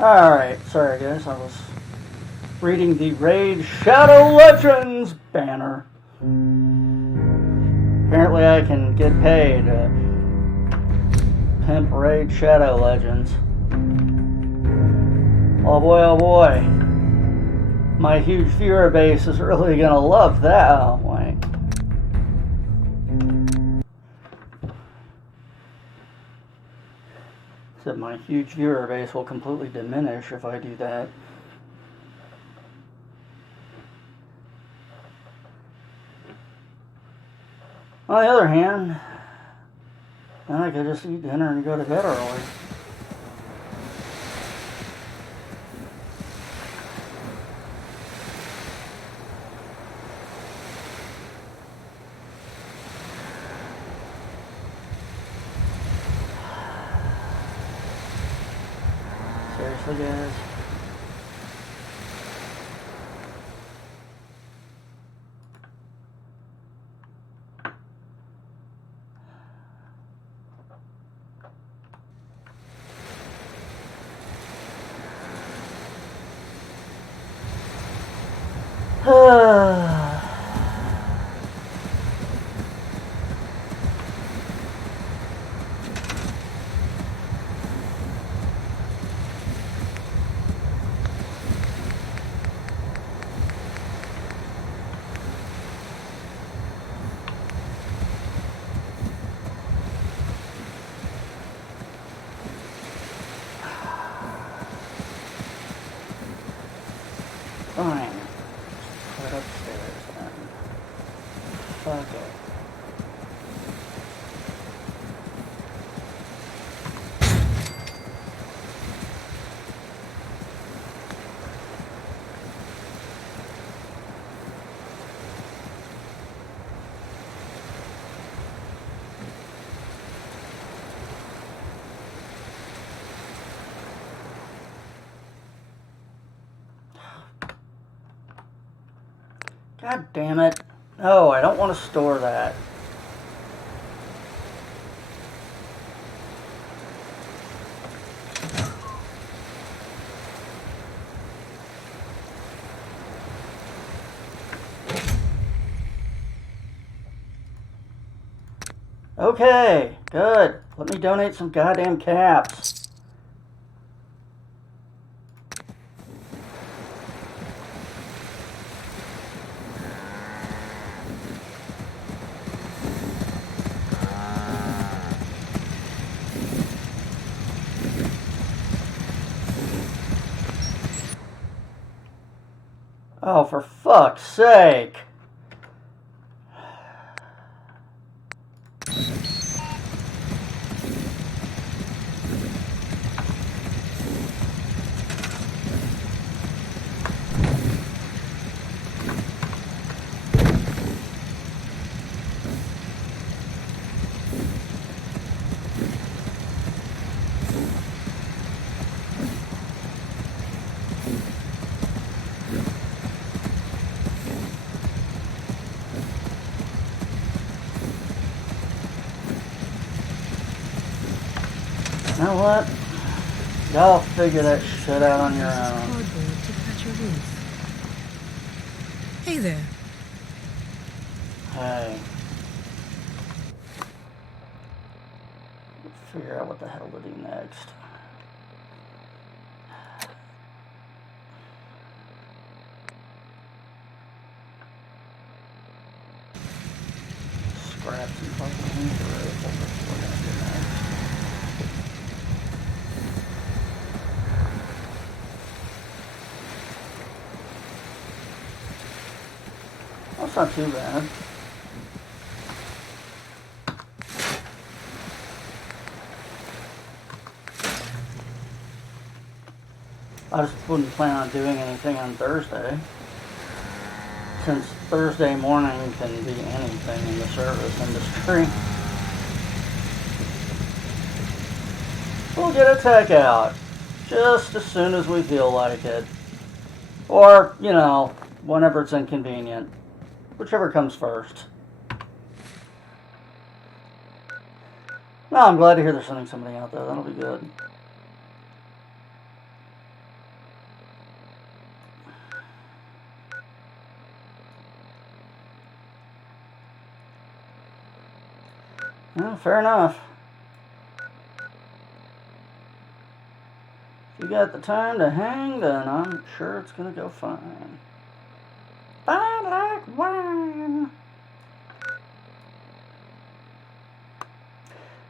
Alright, sorry guys, I was reading the Raid Shadow Legends banner. Apparently I can get paid to pimp Raid Shadow Legends. Oh boy, my huge viewer base is really gonna love that. Oh, wait. Said my huge viewer base will completely diminish if I do that. On the other hand, then I could just eat dinner and go to bed early. Seriously, guys? Fine. Put upstairs then. Fuck it. God damn it. No, I don't want to store that. Okay, good. Let me donate some goddamn caps. Oh, for fuck's sake. You know what? Y'all figure that shit out on your own. Hey there. Hey. Figure out what the hell to do next. Scrap some fucking laser rifle. That's what we're gonna do next. That's not too bad. I just wouldn't plan on doing anything on Thursday, since Thursday morning can be anything in the service industry. We'll get a tech out, just as soon as we feel like it. Or, you know, whenever it's inconvenient. Whichever comes first. No, I'm glad to hear they're sending somebody out there. That'll be good. Well, fair enough. If you got the time to hang, then I'm sure it's gonna go fine. I like wine.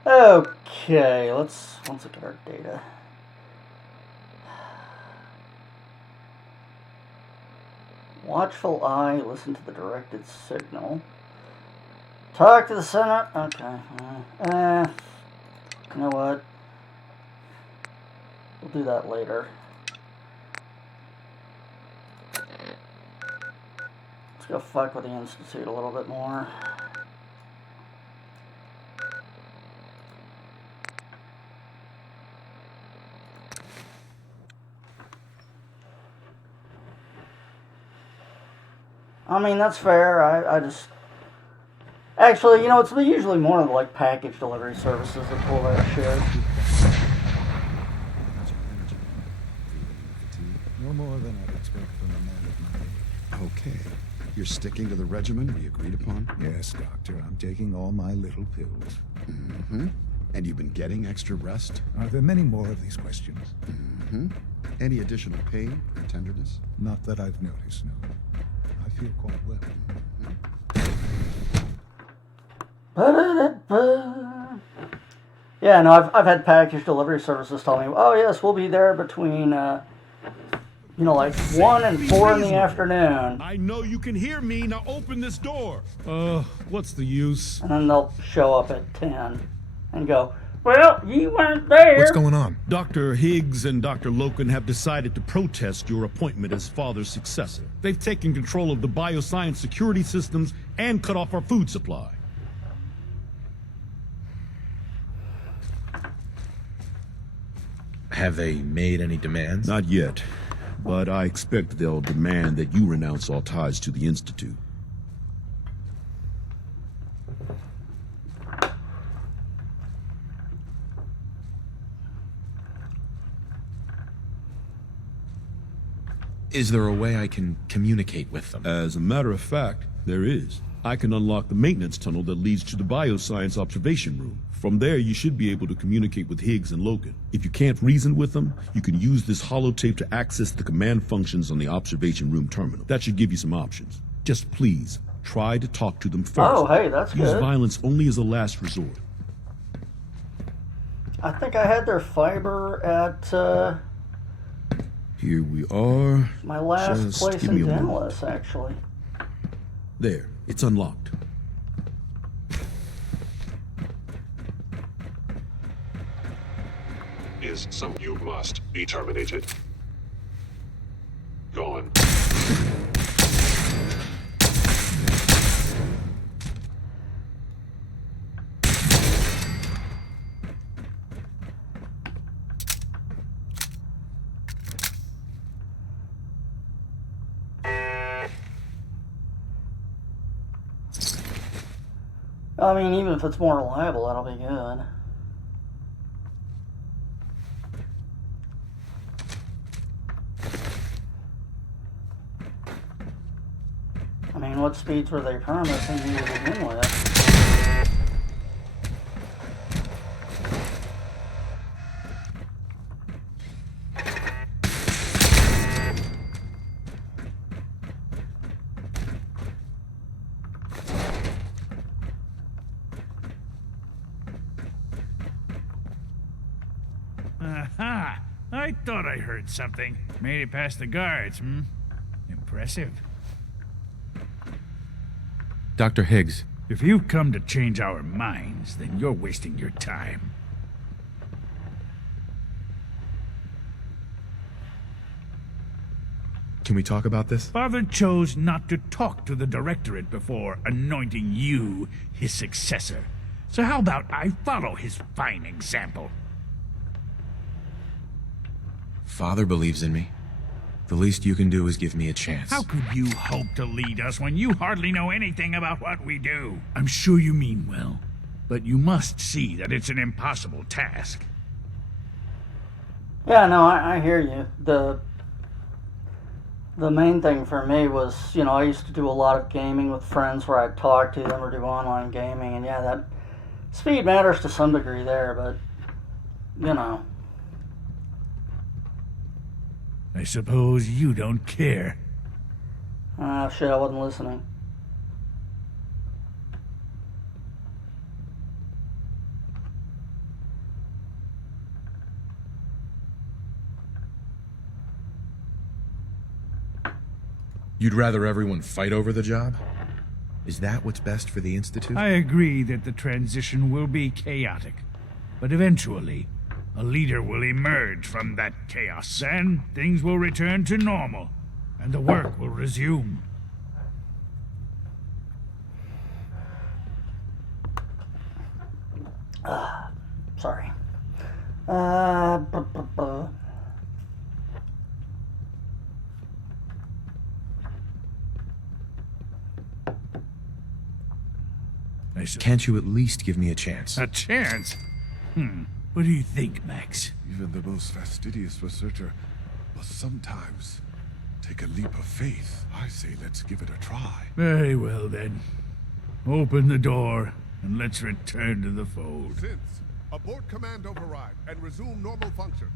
Okay, let's look at our data. Watchful eye, listen to the directed signal. Talk to the Senate. Okay. You know what? We'll do that later. Let's go fuck with the Institute a little bit more. I mean, that's fair. I just... Actually, you know, it's usually more of the, like, package delivery services that pull that shit. No more than I'd expect from a man of my age. Okay. You're sticking to the regimen we agreed upon? Yes, Doctor. I'm taking all my little pills. Mm-hmm. And you've been getting extra rest? Are there many more of these questions? Mm-hmm. Any additional pain or tenderness? Not that I've noticed, no. I feel quite well. Yeah, no, I've had package delivery services tell me, oh yes, we'll be there between, you know, like 1 and 4 in the afternoon. I know you can hear me. Now open this door. What's the use? And then they'll show up at 10 and go, well, you weren't there. What's going on? Dr. Higgs and Dr. Loken have decided to protest your appointment as father's successor. They've taken control of the bioscience security systems and cut off our food supply. Have they made any demands? Not yet, but I expect they'll demand that you renounce all ties to the Institute. Is there a way I can communicate with them? As a matter of fact, there is. I can unlock the maintenance tunnel that leads to the bioscience observation room. From there, you should be able to communicate with Higgs and Loken. If you can't reason with them, you can use this holotape to access the command functions on the observation room terminal. That should give you some options. Just please, try to talk to them first. Oh, hey, that's Use good. violence only as a last resort. I think I had their fiber at Here we are. my last Just place give in me a moment. Denlis, actually. There, it's unlocked. Is some you must be terminated. Gone. I mean, even if it's more reliable, that'll be good. I mean, what speeds were they promising you to begin with? Aha! I thought I heard something. Made it past the guards, hmm? Impressive. Dr. Higgs, If you've come to change our minds, then you're wasting your time. can we talk about this? Father chose not to talk to the Directorate before anointing you his successor. So how about I follow his fine example? Father believes in me. The least you can do is give me a chance. How could you hope to lead us when you hardly know anything about what we do? I'm sure you mean well, but you must see that it's an impossible task. Yeah, no, I hear you. The main thing for me was, you know, I used to do a lot of gaming with friends where I'd talk to them or do online gaming, and yeah, Speed matters to some degree there, but, you know. I suppose you don't care. Ah, shit, I wasn't listening. You'd rather everyone fight over the job? Is that what's best for the Institute? I agree that the transition will be chaotic, but eventually, a leader will emerge from that chaos, and things will return to normal, and the work will resume. Sorry. Can't you at least give me a chance? A chance? What do you think, Max? Even the most fastidious researcher must sometimes take a leap of faith. I say let's give it a try. Very well, then. Open the door, and let's return to the fold. Since, abort command override and resume normal functions.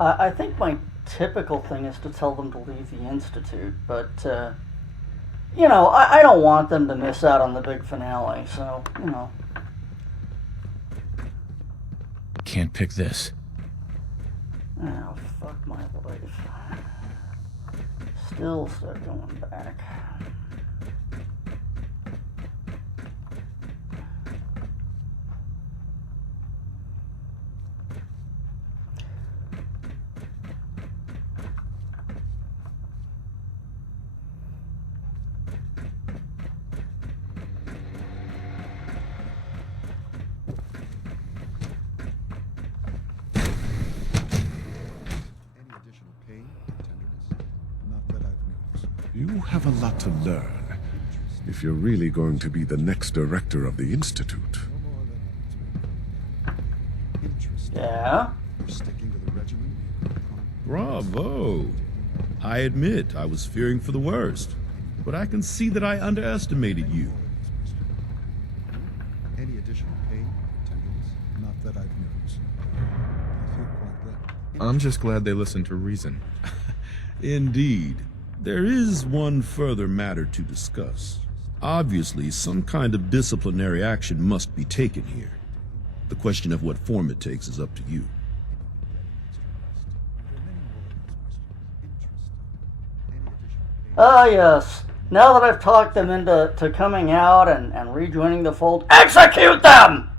I think my typical thing is to tell them to leave the Institute, but, you know, I don't want them to miss out on the big finale, so, you know. Can't pick this. Oh, fuck my life. Still stuck going back. You have a lot to learn if you're really going to be the next director of the Institute. Yeah? You're sticking to the regimen? Bravo. I admit I was fearing for the worst, but I can see that I underestimated you. Any additional pain or tenderness? Not that I've noticed. I feel quite well. I'm just glad they listened to reason. Indeed. There is one further matter to discuss. Obviously, some kind of disciplinary action must be taken here. The question of what form it takes is up to you. Ah, yes. Now that I've talked them into coming out and rejoining the fold, execute them!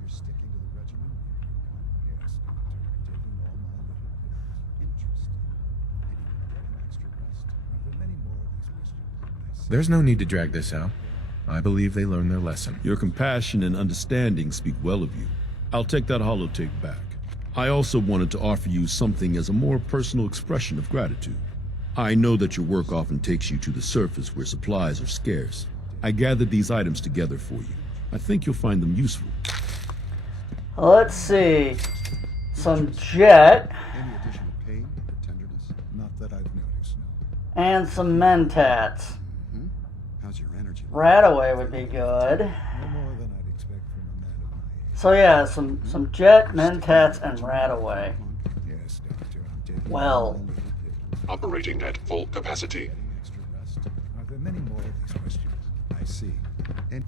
You're sticking to the regimen? Yes, Doctor. Taking all my little pills. Interesting. Maybe getting extra rest. Are there many more of these questions? There's no need to drag this out. I believe they learned their lesson. Your compassion and understanding speak well of you. I'll take that holotape back. I also wanted to offer you something as a more personal expression of gratitude. I know that your work often takes you to the surface where supplies are scarce. I gathered these items together for you. I think you'll find them useful. Let's see. Some jet Any additional pain or tenderness? Not that I've noticed, no. and some mentats. How's your energy? Radaway would be good. No more than I'd expect from a man of my age. So yeah, some jet, mentats, and Radaway. Yes, Doctor. I'm taking Well. all my little pills. Operating at full capacity. Getting extra rest. Are there many more of these questions? I see. And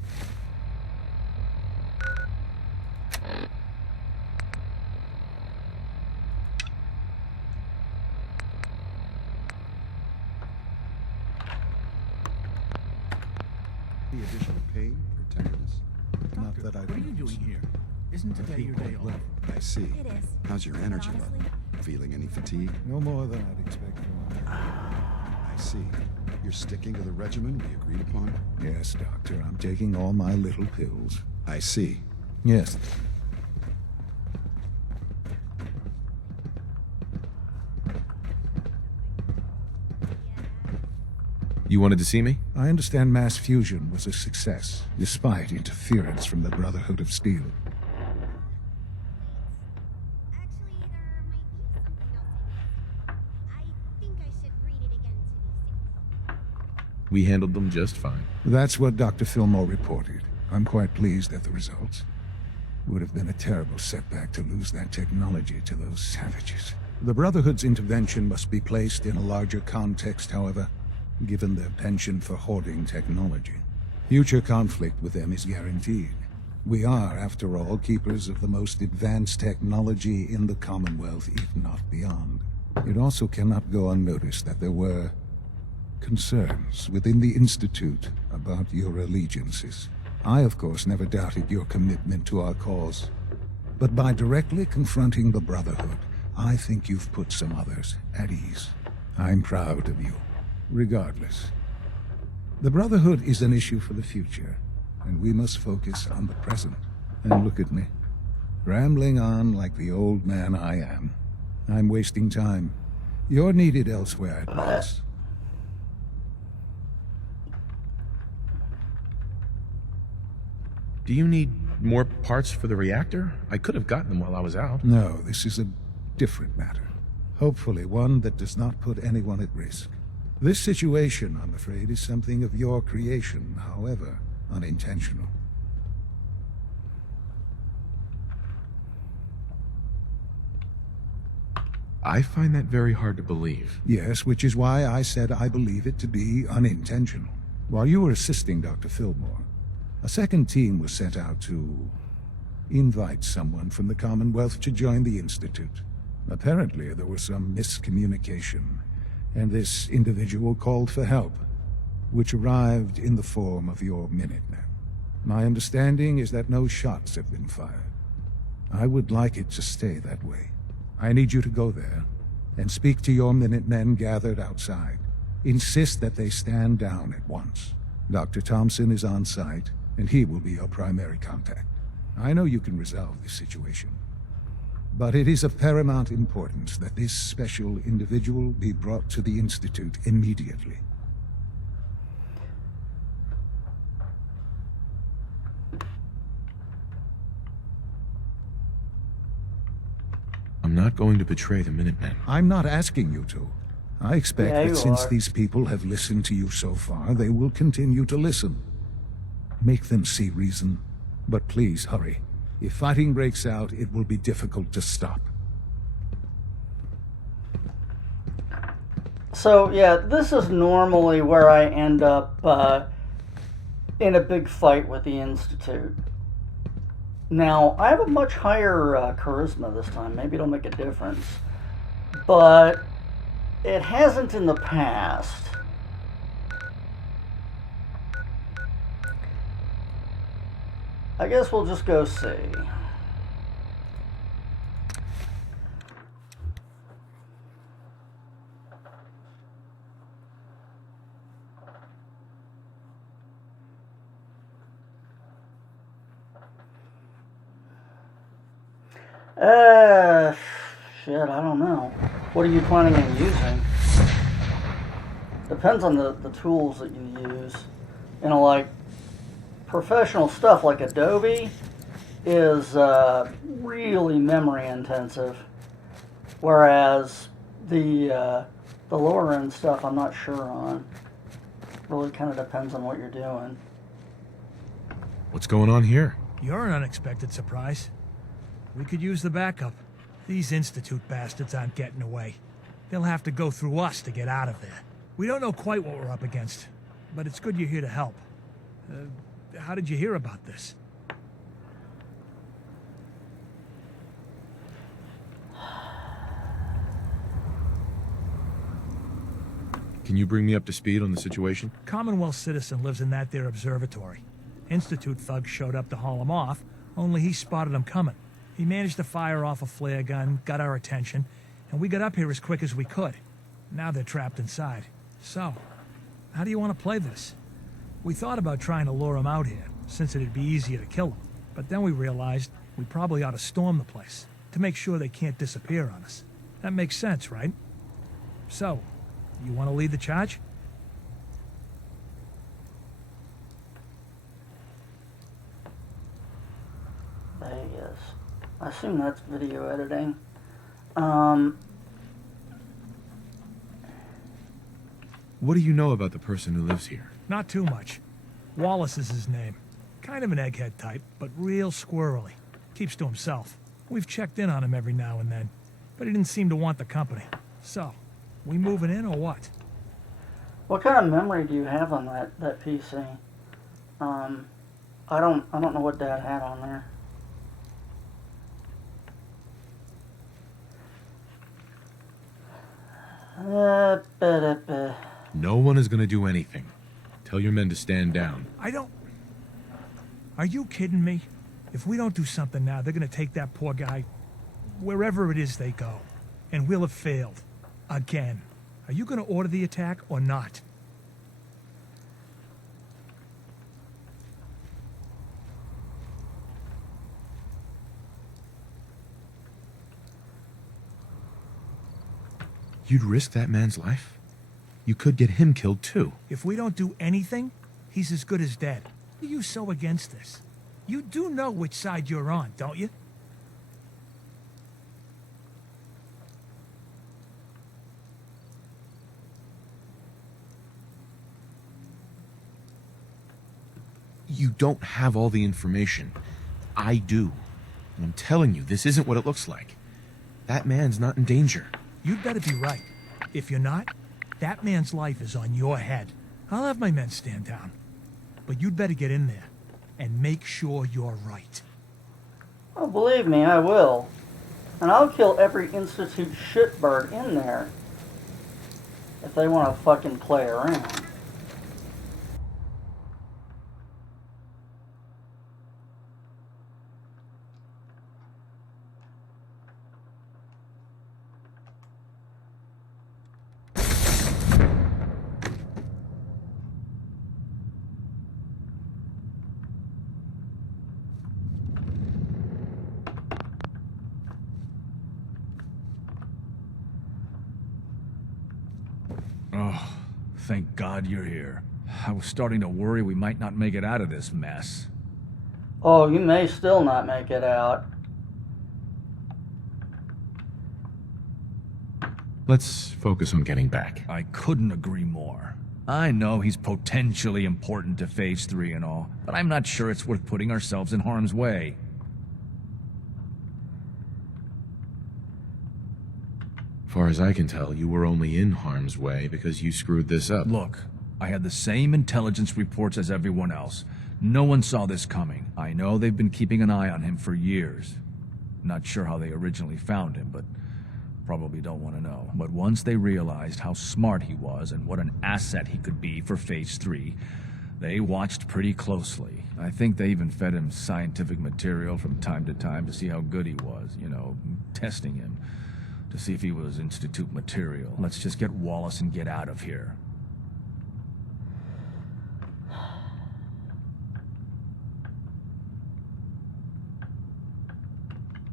any additional pain or tenderness? Not that I've What are you noticed. doing here? Isn't I today feel your day quite well. off? I see. It is. How's your energy level? Honestly. Feeling any fatigue? No more than I'd expect from a man. I see. You're sticking to the regimen we agreed upon? Yes, Doctor. I'm taking all my little pills. I see. Yes. You wanted to see me? I understand mass fusion was a success, despite interference from the Brotherhood of Steel. Actually, there might be something We handled them just fine. That's what Dr. Fillmore reported. I'm quite pleased at the results. Would have been a terrible setback to lose that technology to those savages. The Brotherhood's intervention must be placed in a larger context, however, given their penchant for hoarding technology. Future conflict with them is guaranteed. We are, after all, keepers of the most advanced technology in the Commonwealth, if not beyond. It also cannot go unnoticed that there were concerns within the Institute about your allegiances. I, of course, never doubted your commitment to our cause. But by directly confronting the Brotherhood, I think you've put some others at ease. I'm proud of you, regardless. The Brotherhood is an issue for the future, and we must focus on the present. And look at me, rambling on like the old man I am. I'm wasting time. You're needed elsewhere, boss. Do you need more parts for the reactor? I could have gotten them while I was out. No, this is a different matter. Hopefully one that does not put anyone at risk. This situation, I'm afraid, is something of your creation, however unintentional. I find that very hard to believe. Yes, which is why I said I believe it to be unintentional. While you were assisting Dr. Fillmore, a second team was sent out to invite someone from the Commonwealth to join the Institute. Apparently, there was some miscommunication, and this individual called for help, which arrived in the form of your Minutemen. My understanding is that no shots have been fired. I would like it to stay that way. I need you to go there and speak to your Minutemen gathered outside. Insist that they stand down at once. Dr. Thompson is on site, and he will be your primary contact. I know you can resolve this situation, but it is of paramount importance that this special individual be brought to the Institute immediately. I'm not going to betray the Minutemen. I'm not asking you to. I expect Yeah, that you since are. these people have listened to you so far, they will continue to listen. Make them see reason. But please hurry. If fighting breaks out, it will be difficult to stop. So, yeah, this is normally where I end up in a big fight with the Institute. Now, I have a much higher charisma this time. Maybe it'll make a difference. But it hasn't in the past. I guess we'll just go see. Shit, I don't know. What are you planning on using? Depends on the tools that you use. You know, like, professional stuff like Adobe is really memory intensive, whereas the lower end stuff I'm not sure on. Really kind of depends on what you're doing. What's going on here? You're an unexpected surprise. We could use the backup. These Institute bastards aren't getting away. They'll have to go through us to get out of there. We don't know quite what we're up against, but it's good you're here to help. How did you hear about this? Can you bring me up to speed on the situation? Commonwealth citizen lives in that there observatory. Institute thugs showed up to haul him off, only he spotted them coming. He managed to fire off a flare gun, got our attention, and we got up here as quick as we could. Now they're trapped inside. So, how do you want to play this? We thought about trying to lure them out here, since it'd be easier to kill them. But then we realized we probably ought to storm the place, to make sure they can't disappear on us. That makes sense, right? So, you want to lead the charge? Vegas. I assume that's video editing. What do you know about the person who lives here? Not too much. Wallace is his name. Kind of an egghead type, but real squirrely. Keeps to himself. We've checked in on him every now and then, but he didn't seem to want the company. So, we moving in or what? What kind of memory do you have on that PC? I don't know what Dad had on there. No one is going to do anything. Tell your men to stand down. Are you kidding me? If we don't do something now, they're gonna take that poor guy wherever it is they go. And we'll have failed. Again. Are you gonna order the attack or not? You'd risk that man's life? You could get him killed too. If we don't do anything, he's as good as dead. Why are you so against this? You do know which side you're on, don't you? You don't have all the information. I do. And I'm telling you, this isn't what it looks like. That man's not in danger. You'd better be right. If you're not, that man's life is on your head. I'll have my men stand down. But you'd better get in there and make sure you're right. Oh, believe me, I will. And I'll kill every Institute shitbird in there if they want to fucking play around. Oh, thank God you're here. I was starting to worry we might not make it out of this mess. Oh, you may still not make it out. Let's focus on getting back. I couldn't agree more. I know he's potentially important to Phase 3 and all, but I'm not sure it's worth putting ourselves in harm's way. Far as I can tell, you were only in harm's way because you screwed this up. Look, I had the same intelligence reports as everyone else. No one saw this coming. I know they've been keeping an eye on him for years. Not sure how they originally found him, but probably don't want to know. But once they realized how smart he was and what an asset he could be for Phase 3, they watched pretty closely. I think they even fed him scientific material from time to time to see how good he was, you know, testing him. To see if he was Institute material. Let's just get Wallace and get out of here.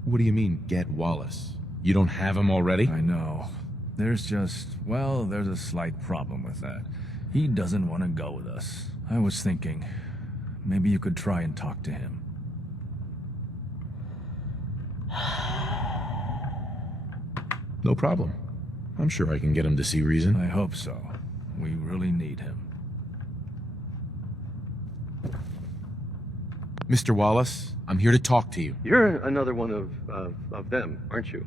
What do you mean, get Wallace? You don't have him already? I know. There's a slight problem with that. He doesn't want to go with us. I was thinking, maybe you could try and talk to him. No problem. I'm sure I can get him to see reason. I hope so. We really need him. Mr. Wallace, I'm here to talk to you. You're another one of them, aren't you?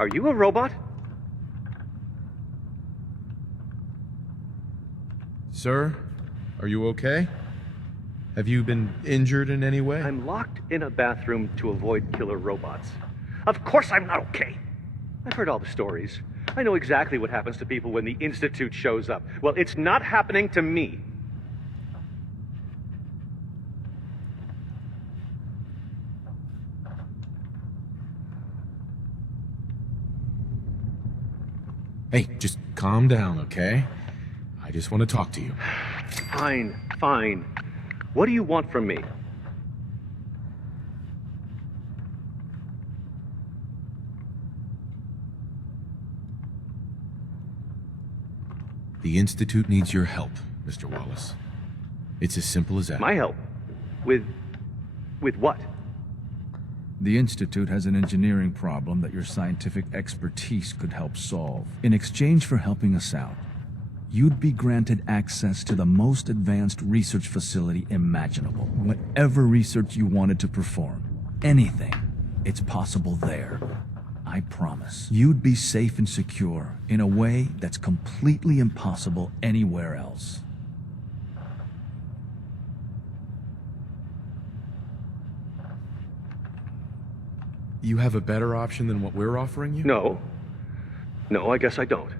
Are you a robot? Sir, are you okay? Have you been injured in any way? I'm locked in a bathroom to avoid killer robots. Of course I'm not okay. I've heard all the stories. I know exactly what happens to people when the Institute shows up. Well, it's not happening to me. Hey, just calm down, okay? I just want to talk to you. Fine, fine. What do you want from me? The Institute needs your help, Mr. Wallace. It's as simple as that. My help? With what? The Institute has an engineering problem that your scientific expertise could help solve. In exchange for helping us out, you'd be granted access to the most advanced research facility imaginable. Whatever research you wanted to perform, anything, it's possible there. I promise. You'd be safe and secure in a way that's completely impossible anywhere else. You have a better option than what we're offering you? No. No, I guess I don't.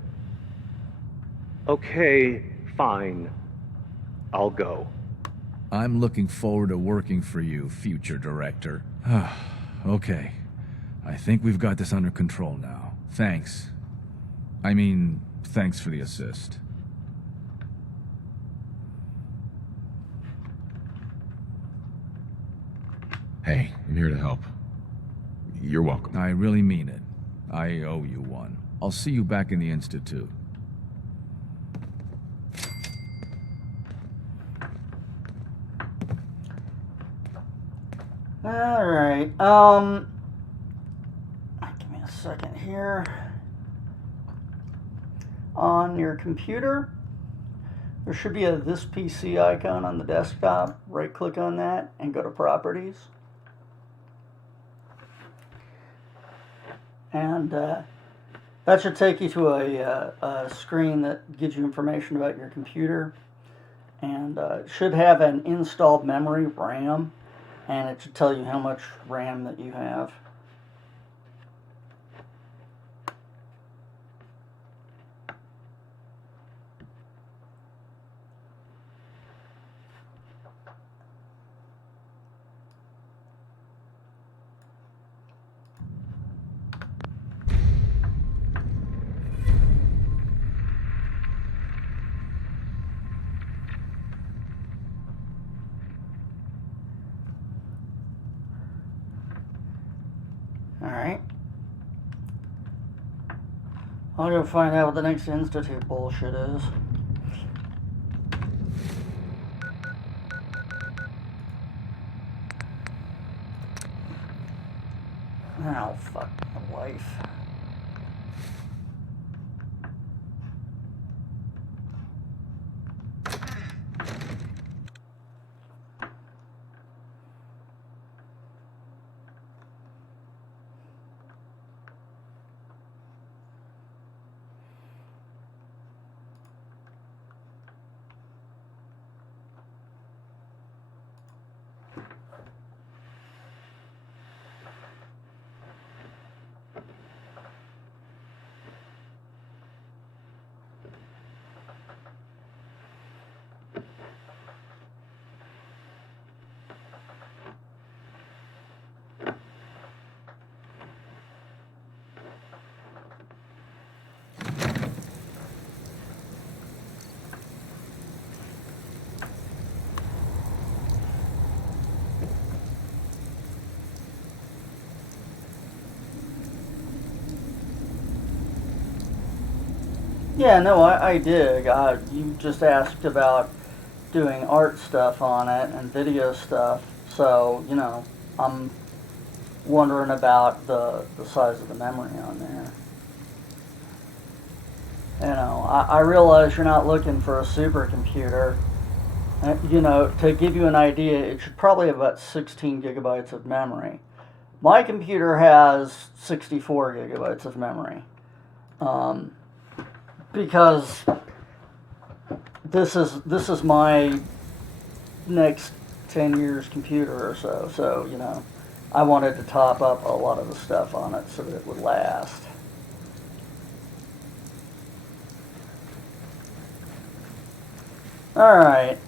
Okay, fine. I'll go. I'm looking forward to working for you, future director. Okay. I think we've got this under control now. Thanks. I mean, thanks for the assist. Hey, I'm here to help. You're welcome. I really mean it. I owe you one. I'll see you back in the Institute. Alright, give me a second here. On your computer, there should be a This PC icon on the desktop. Right-click on that and go to Properties. And that should take you to a screen that gives you information about your computer. And it should have an installed memory, RAM. And it should tell you how much RAM that you have. Alright. I'll go find out what the next Institute bullshit is. Oh, fuck my wife. Yeah, no, I dig. You just asked about doing art stuff on it and video stuff, so, you know, I'm wondering about the size of the memory on there. You know, I realize you're not looking for a supercomputer. You know, to give you an idea, it should probably have about 16 gigabytes of memory. My computer has 64 gigabytes of memory. Because this is my next 10 years computer or so. So, you know, I wanted to top up a lot of the stuff on it so that it would last. All right.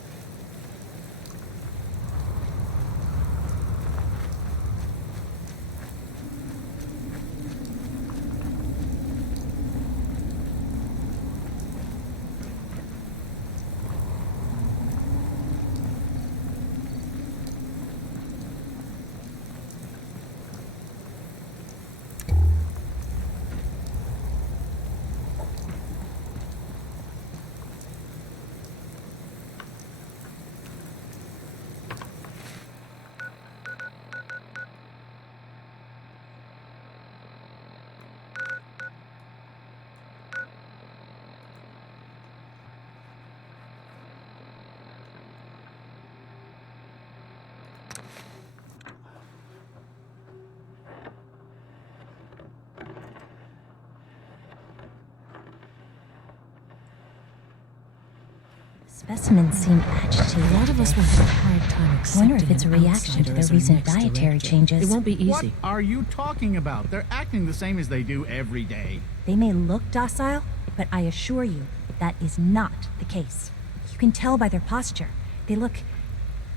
Specimens seem agitated. A lot of us will have a hard time accepting Wonder if it's a an reaction to outsider their as our recent next dietary director. changes. It won't be easy. What are you talking about? They're acting the same as they do every day. They may look docile, but I assure you that is not the case. You can tell by their posture. They look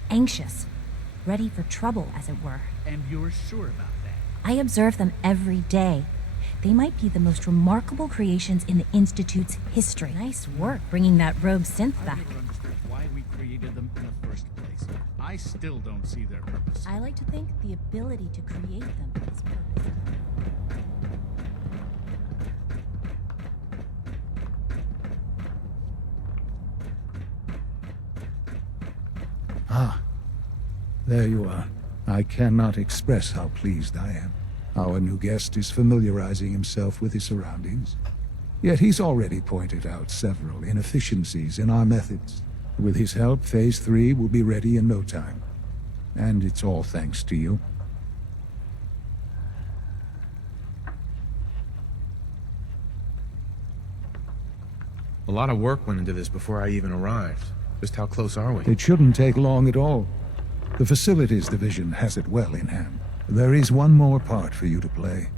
anxious, ready for trouble, as it were. And you're sure about that? I observe them every day. They might be the most remarkable creations in the Institute's history. Nice work bringing that rogue synth I back. never understood why we created them in the first place. I still don't see their purpose. I like to think the ability to create them is purpose. Ah, there you are. I cannot express how pleased I am. Our new guest is familiarizing himself with his surroundings. Yet he's already pointed out several inefficiencies in our methods. With his help, Phase 3 will be ready in no time. And it's all thanks to you. A lot of work went into this before I even arrived. Just how close are we? It shouldn't take long at all. The Facilities Division has it well in hand. There is one more part for you to play,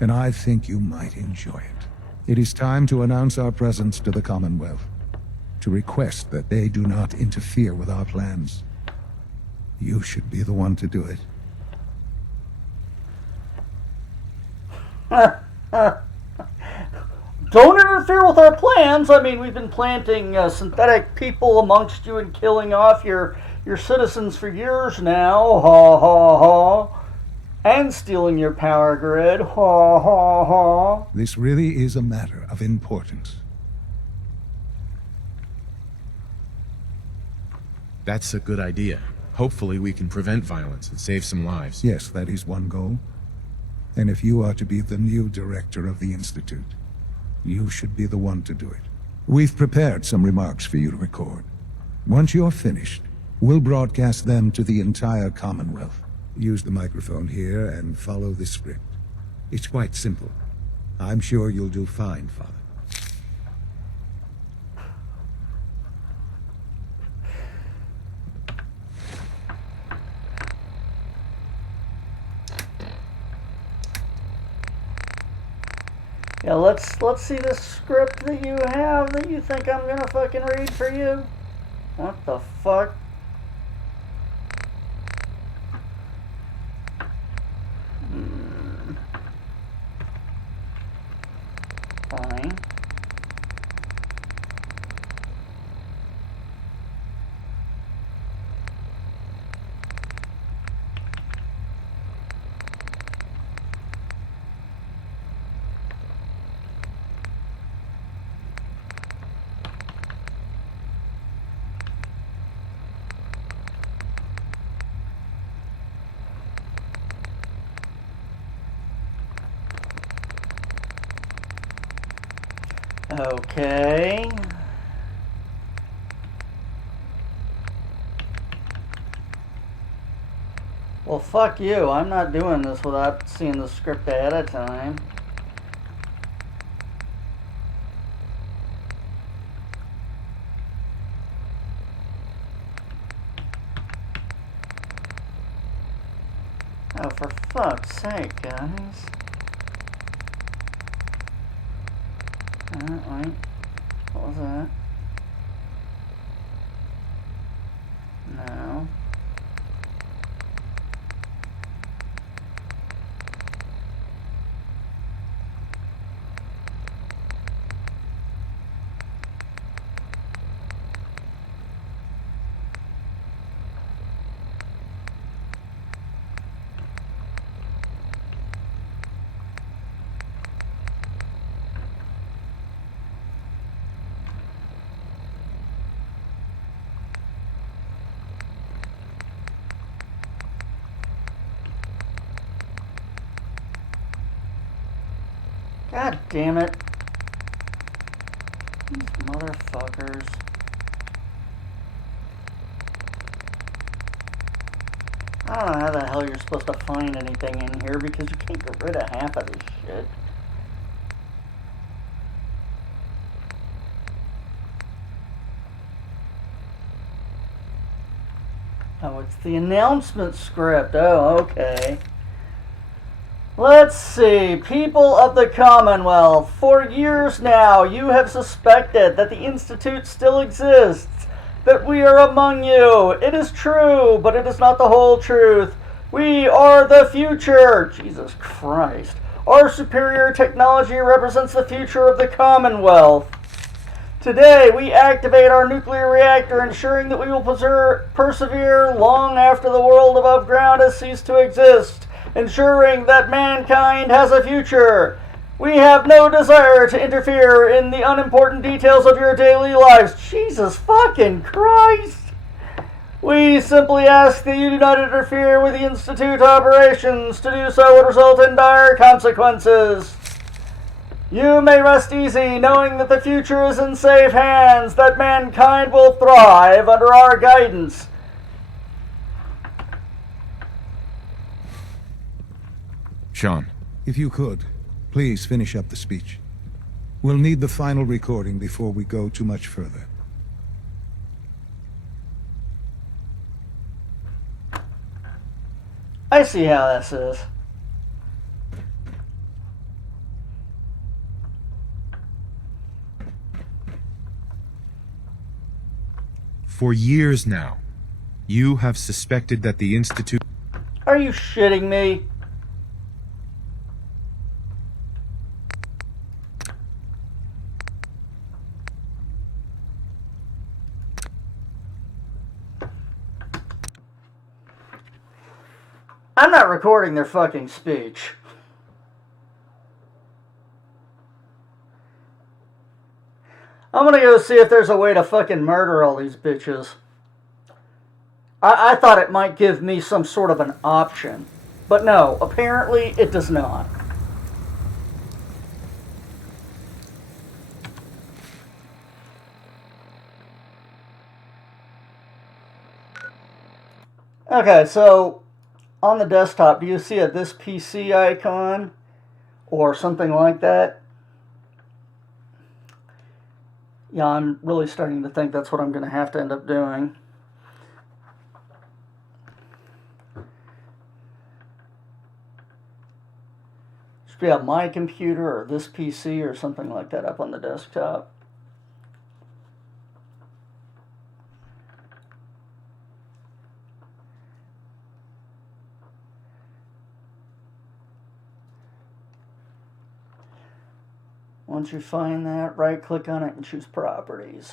and I think you might enjoy it. It is time to announce our presence to the Commonwealth, to request that they do not interfere with our plans. You should be the one to do it. Don't interfere with our plans. I mean, we've been planting synthetic people amongst you and killing off your citizens for years now. Ha ha ha. And stealing your power grid. Ha ha ha. This really is a matter of importance. That's a good idea. Hopefully we can prevent violence and save some lives. Yes, that is one goal. And if you are to be the new director of the Institute, you should be the one to do it. We've prepared some remarks for you to record. Once you're finished, we'll broadcast them to the entire Commonwealth. Use the microphone here and follow the script. It's quite simple. I'm sure you'll do fine, Father. Yeah, let's see this script that you have that you think I'm gonna fucking read for you. What the fuck? Fine. Okay. Well, fuck you. I'm not doing this without seeing the script ahead of time. Oh, for fuck's sake, guys. Wait. What was that? No. God damn it. These motherfuckers. I don't know how the hell you're supposed to find anything in here because you can't get rid of half of this shit. Oh, it's the announcement script. Oh, okay. Let's see. People of the Commonwealth, for years now you have suspected that the Institute still exists, that we are among you. It is true, but it is not the whole truth. We are the future. Jesus Christ. Our superior technology represents the future of the Commonwealth. Today, we activate our nuclear reactor, ensuring that we will persevere long after the world above ground has ceased to exist, ensuring that mankind has a future. We have no desire to interfere in the unimportant details of your daily lives. Jesus fucking Christ! We simply ask that you do not interfere with the Institute operations. To do so would result in dire consequences. You may rest easy knowing that the future is in safe hands, that mankind will thrive under our guidance. Sean. If you could, please finish up the speech. We'll need the final recording before we go too much further. I see how this is. For years now, you have suspected that the Institute... Are you shitting me? I'm not recording their fucking speech. I'm gonna go see if there's a way to fucking murder all these bitches. I thought it might give me some sort of an option. But no, apparently it does not. Okay, so on the desktop, do you see this PC icon or something like that? Yeah, I'm really starting to think that's what I'm going to have to end up doing. Should be on my computer or this PC or something like that up on the desktop. Once you find that, right click on it and choose properties.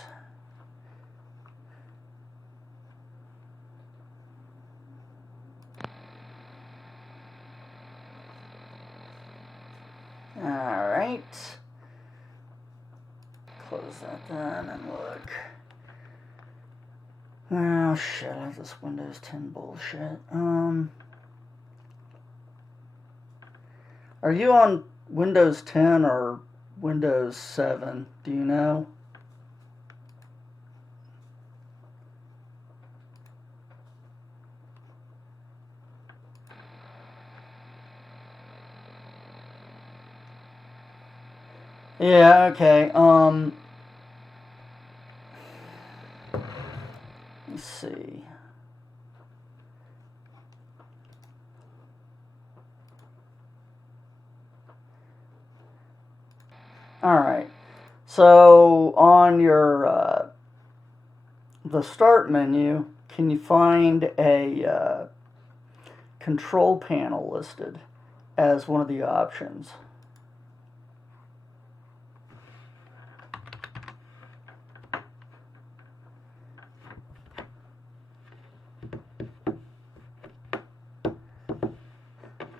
Alright. Close that then and look. Oh shit, I have this Windows 10 bullshit. Are you on Windows 10 or Windows 7? Do you know? Yeah, okay. Let's see. Alright, so on your, the start menu, can you find a control panel listed as one of the options?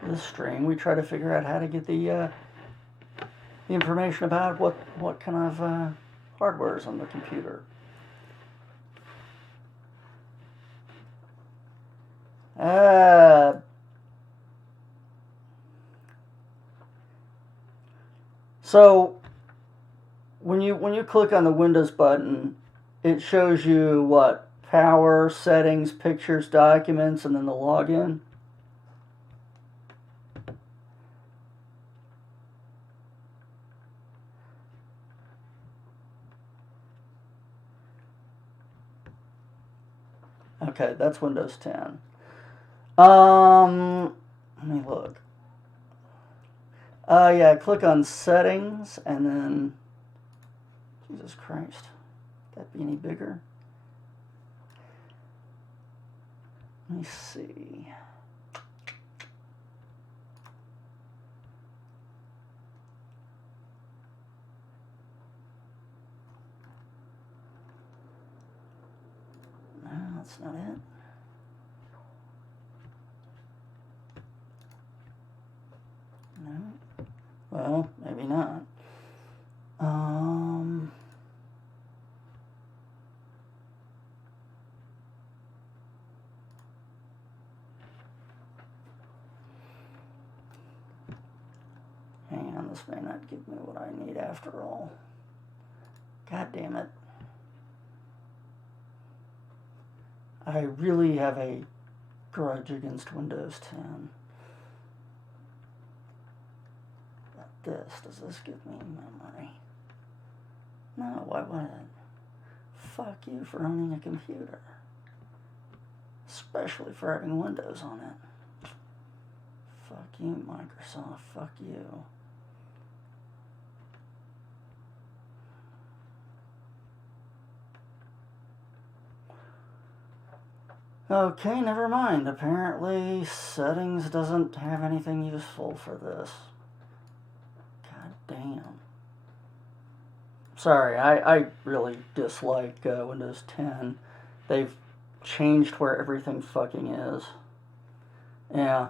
This stream, we try to figure out how to get the information about what kind of hardware is on the computer. So when you click on the Windows button, it shows you what? Power, settings, pictures, documents, and then the login. Okay, that's Windows 10. Let me look. Yeah, click on Settings, and then, Jesus Christ, that be any bigger? Let me see. No, that's not it. No. Well, maybe not. Hang on, this may not give me what I need after all. God damn it. I really have a grudge against Windows 10. Does this give me memory? No, why would it? Fuck you for owning a computer. Especially for having Windows on it. Fuck you, Microsoft. Fuck you. Okay, never mind. Apparently, settings doesn't have anything useful for this. Damn. Sorry, I really dislike Windows 10. They've changed where everything fucking is. Yeah.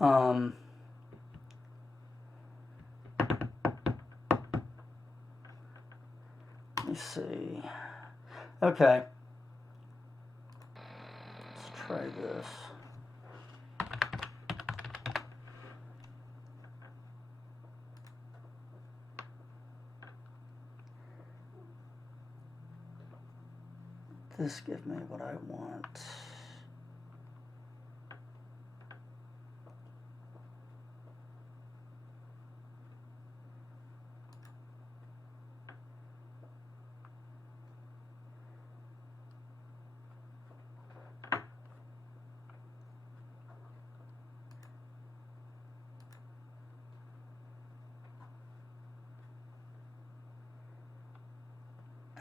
Let me see. Okay. Let's try this. This give me what I want.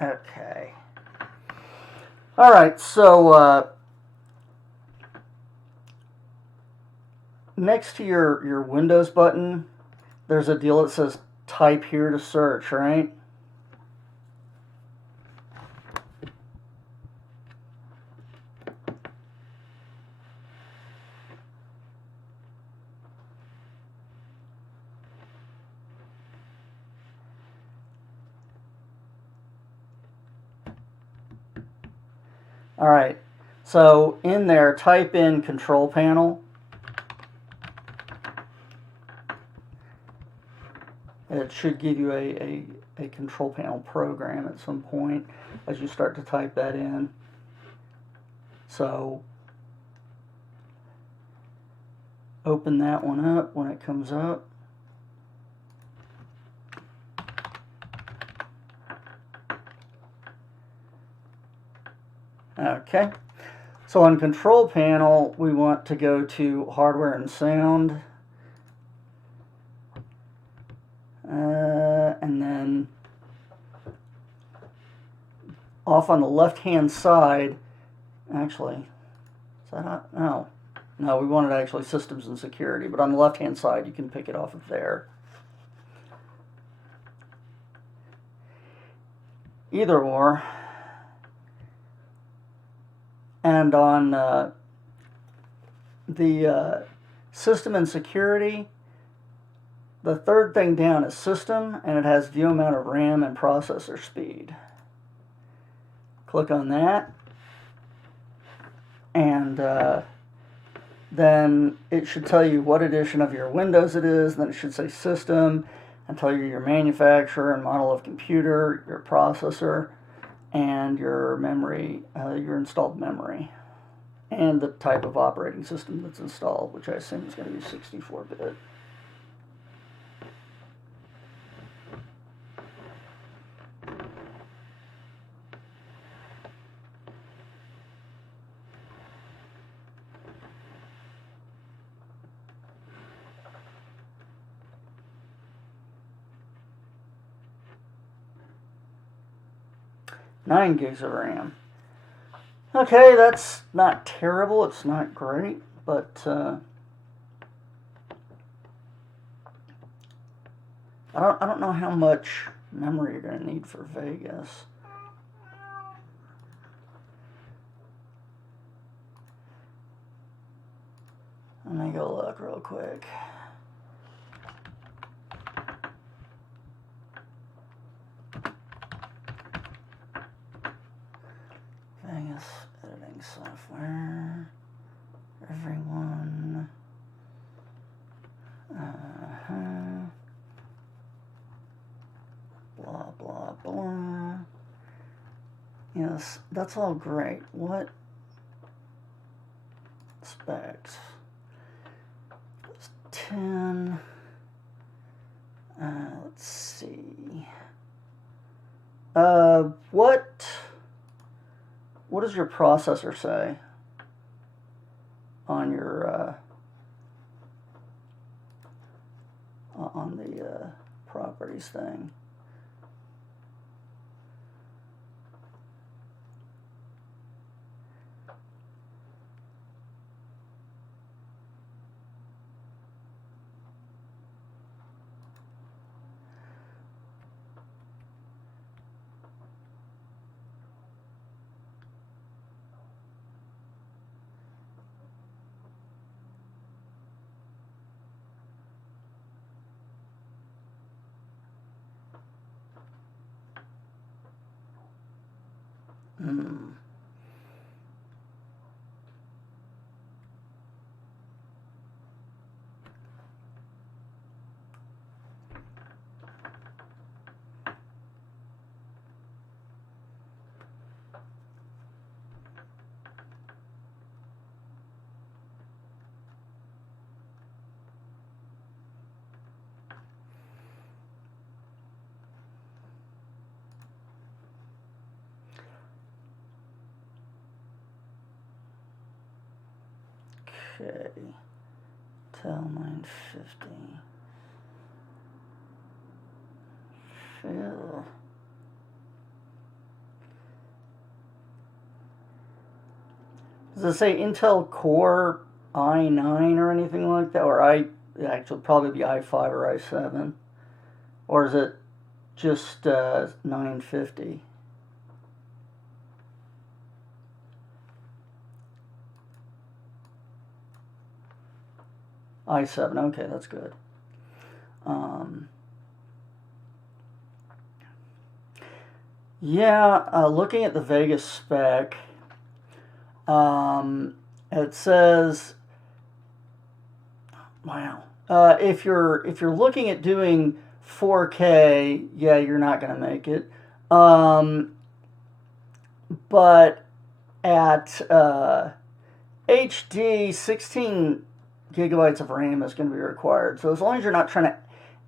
Okay. All right, so next to your Windows button, there's a deal that says type here to search, right? All right, so in there, type in Control Panel. It should give you a Control Panel program at some point as you start to type that in. So open that one up when it comes up. Okay, so on Control Panel, we want to go to Hardware and Sound, and then off on the left-hand side, actually, is that not? No, we wanted actually Systems and Security, but on the left-hand side, you can pick it off of there. Either or. And on the System and Security, the third thing down is System, and it has view amount of RAM and processor speed. Click on that, and then it should tell you what edition of your Windows it is, and then it should say System, and tell you your manufacturer and model of computer, your processor, and your memory, your installed memory, and the type of operating system that's installed, which I assume is going to be 64-bit. 9 gigs of RAM. Okay, that's not terrible. It's not great, but I don't know how much memory you're going to need for Vegas. Let me go look real quick. Vegas editing software. Everyone. Blah, blah, blah. Yes, that's all great. What specs? 10. Let's see. What does your processor say on your on the properties thing? Okay, Tel 950. Phil. Does it say Intel Core i9 or anything like that? Or actually probably be i5 or i7? Or is it just 950? i7, okay, that's good. Looking at the Vegas spec, it says, wow, if you're looking at doing 4K, yeah, you're not going to make it. But at HD, 16 gigabytes of RAM is going to be required. So as long as you're not trying to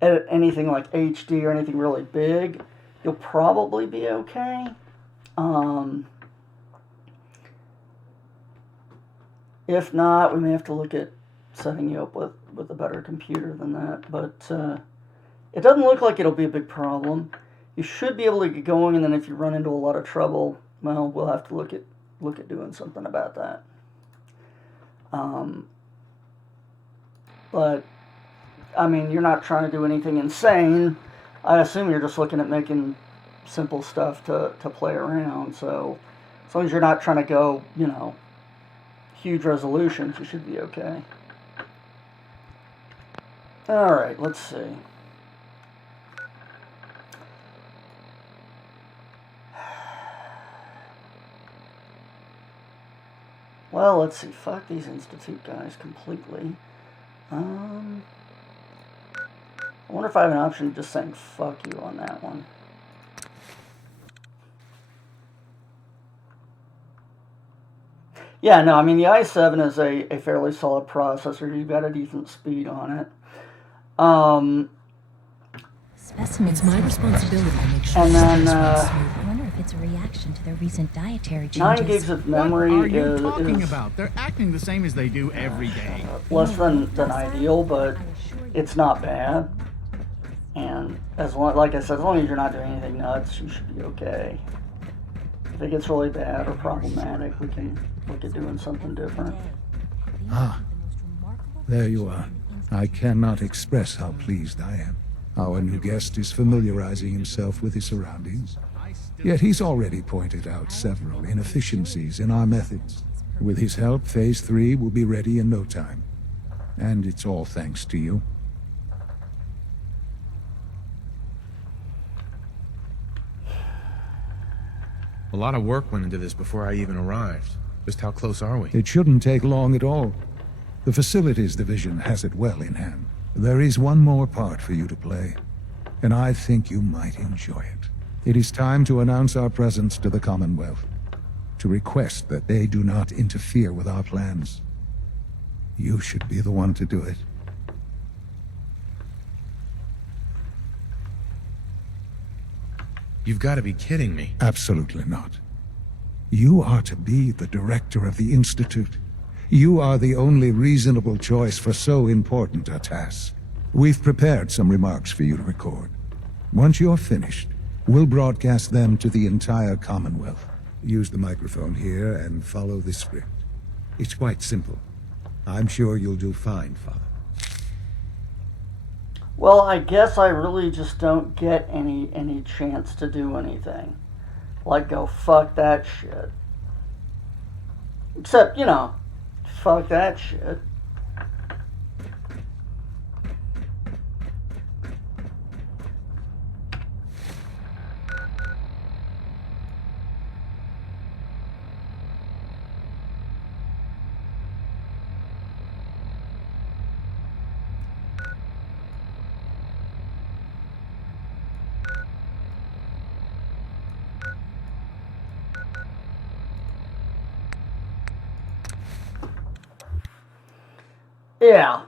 edit anything like HD or anything really big, you'll probably be okay. If not, we may have to look at setting you up with a better computer than that. But it doesn't look like it'll be a big problem. You should be able to get going, and then if you run into a lot of trouble, well, we'll have to look at doing something about that. But, I mean, you're not trying to do anything insane. I assume you're just looking at making simple stuff to play around. So, as long as you're not trying to go, huge resolutions, you should be okay. Alright, let's see. Well, let's see. Fuck these Institute guys completely. I wonder if I have an option of just saying fuck you on that one. Yeah, no, I mean, the i7 is a fairly solid processor. You've got a decent speed on it. It's my responsibility to make sure. And then, I wonder if it's a reaction to their recent dietary changes. 9 gigs of memory What are you is talking about? They're acting the same as they do every day. less than ideal, but it's not bad. And like I said, as long as you're not doing anything nuts, you should be okay. If it gets really bad or problematic, we can look at doing something different. Ah, there you are. I cannot express how pleased I am. Our new guest is familiarizing himself with his surroundings. Yet he's already pointed out several inefficiencies in our methods. With his help, Phase 3 will be ready in no time. And it's all thanks to you. A lot of work went into this before I even arrived. Just how close are we? It shouldn't take long at all. The Facilities Division has it well in hand. There is one more part for you to play, and I think you might enjoy it. It is time to announce our presence to the Commonwealth, to request that they do not interfere with our plans. You should be the one to do it. You've got to be kidding me. Absolutely not. You are to be the director of the Institute. You are the only reasonable choice for so important a task. We've prepared some remarks for you to record. Once you're finished, we'll broadcast them to the entire Commonwealth. Use the microphone here and follow the script. It's quite simple. I'm sure you'll do fine, Father. Well, I guess I really just don't get any chance to do anything. Like, go fuck that shit. Except, you know, fuck that shit. Yeah.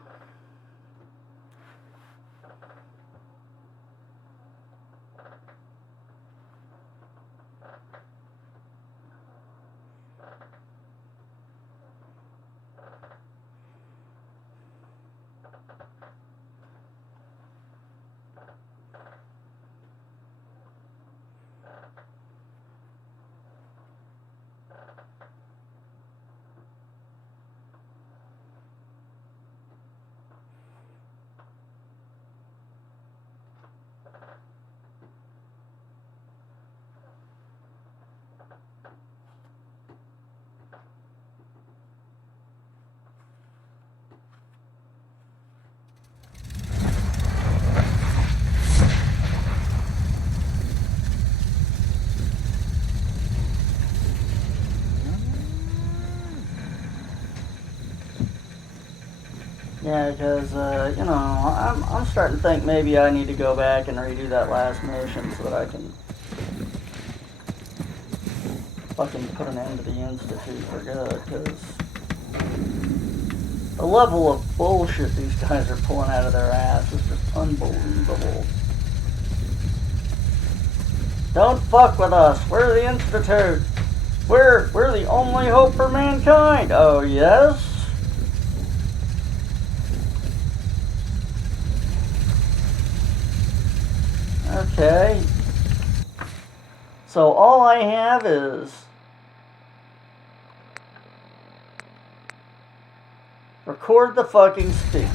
Yeah, because, you know, I'm starting to think maybe I need to go back and redo that last mission so that I can fucking put an end to the Institute for good, because the level of bullshit these guys are pulling out of their ass is just unbelievable. Don't fuck with us. We're the Institute. We're the only hope for mankind. Oh, yes? Okay. So all I have is record the fucking speech.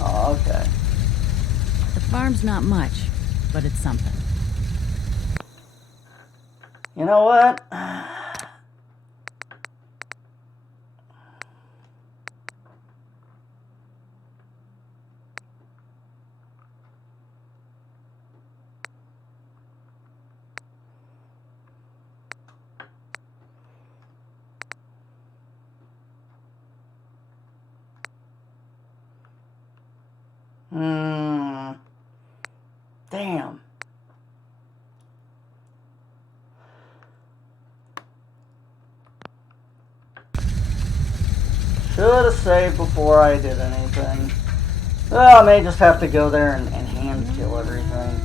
Oh, okay. The farm's not much, but it's something. You know what? Damn. Should have saved before I did anything. Well, I may just have to go there and hand kill everything.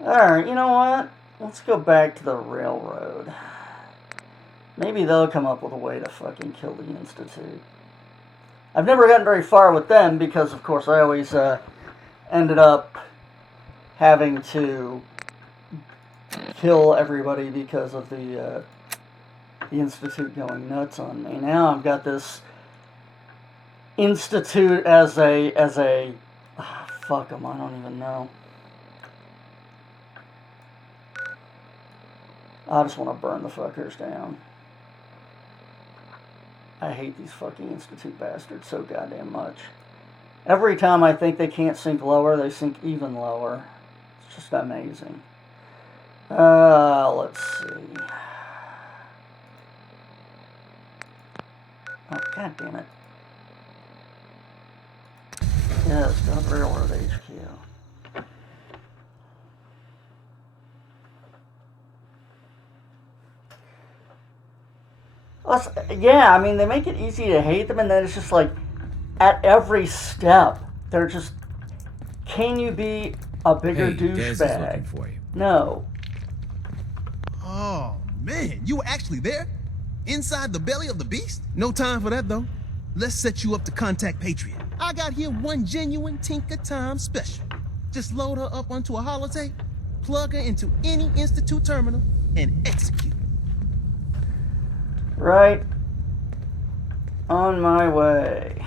Alright, you know what? Let's go back to the railroad. Maybe they'll come up with a way to fucking kill the Institute. I've never gotten very far with them because, of course, I always ended up having to kill everybody because of the Institute going nuts on me. Now I've got this Institute as a fuck them, I don't even know. I just want to burn the fuckers down. I hate these fucking Institute bastards so goddamn much. Every time I think they can't sink lower, they sink even lower. It's just amazing. Let's see. Oh, god damn it. Yes, go to Railroad HQ. Yeah, I mean, they make it easy to hate them, and then it's just like, at every step, they're just, can you be a bigger douchebag? For you. No. Oh, man, you were actually there? Inside the belly of the beast? No time for that, though. Let's set you up to contact Patriot. I got here one genuine Tinker Time special. Just load her up onto a holotape, plug her into any Institute terminal, and execute. Right. On my way.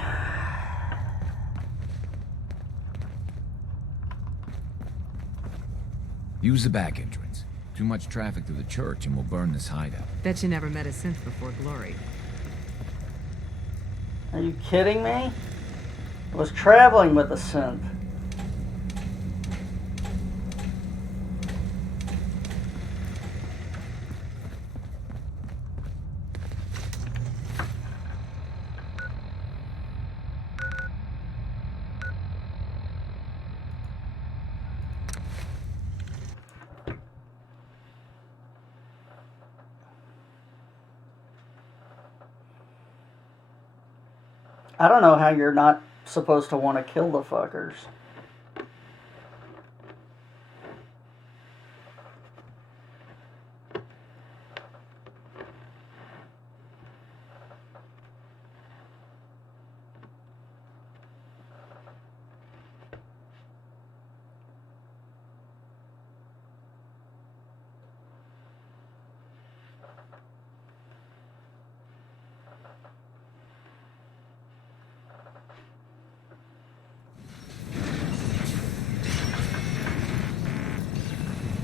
Use the back entrance. Too much traffic through the church and we'll burn this hideout. Bet you never met a synth before Glory. Are you kidding me? I was traveling with a synth. I don't know how you're not supposed to want to kill the fuckers.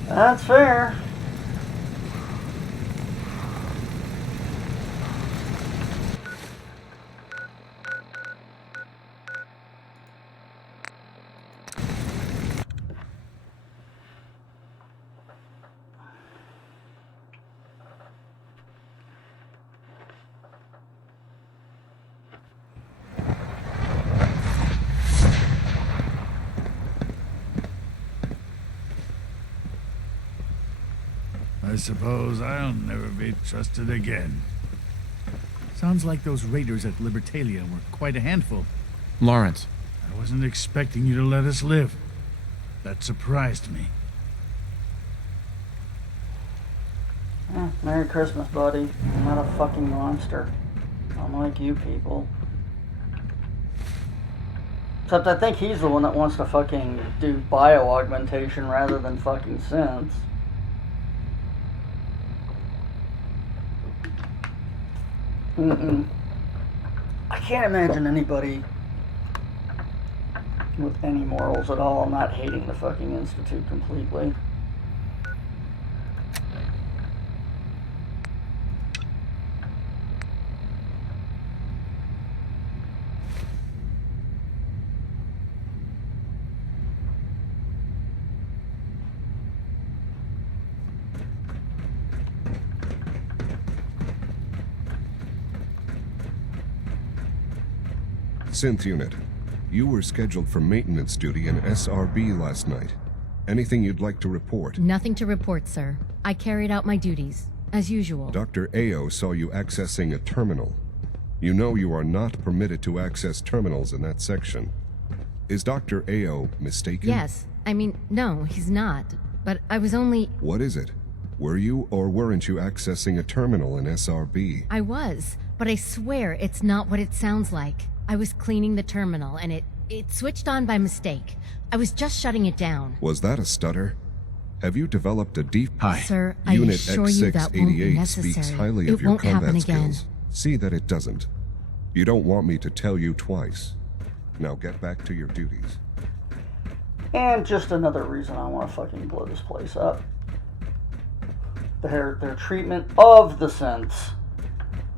That's fair. I suppose I'll never be trusted again. Sounds like those raiders at Libertalia were quite a handful. Lawrence. I wasn't expecting you to let us live. That surprised me. Merry Christmas, buddy. I'm not a fucking monster. Unlike you people. Except I think he's the one that wants to fucking do bio-augmentation rather than fucking synths. I can't imagine anybody with any morals at all not hating the fucking Institute completely. Synth unit, you were scheduled for maintenance duty in SRB last night. Anything you'd like to report? Nothing to report, sir. I carried out my duties, as usual. Dr. Ao saw you accessing a terminal. You know you are not permitted to access terminals in that section. Is Dr. Ao mistaken? Yes. I mean, no, he's not. but I was only... What is it? Were you or weren't you accessing a terminal in SRB? I was, but I swear it's not what it sounds like. I was cleaning the terminal, and it switched on by mistake. I was just shutting it down. Was that a stutter? Have you developed a deep... Sir, I Unit assure you that won't be X688 speaks necessary. highly It of your won't happen combat again. skills. See that it doesn't. You don't want me to tell you twice. Now get back to your duties. And just another reason I want to fucking blow this place up. Their treatment of the synths.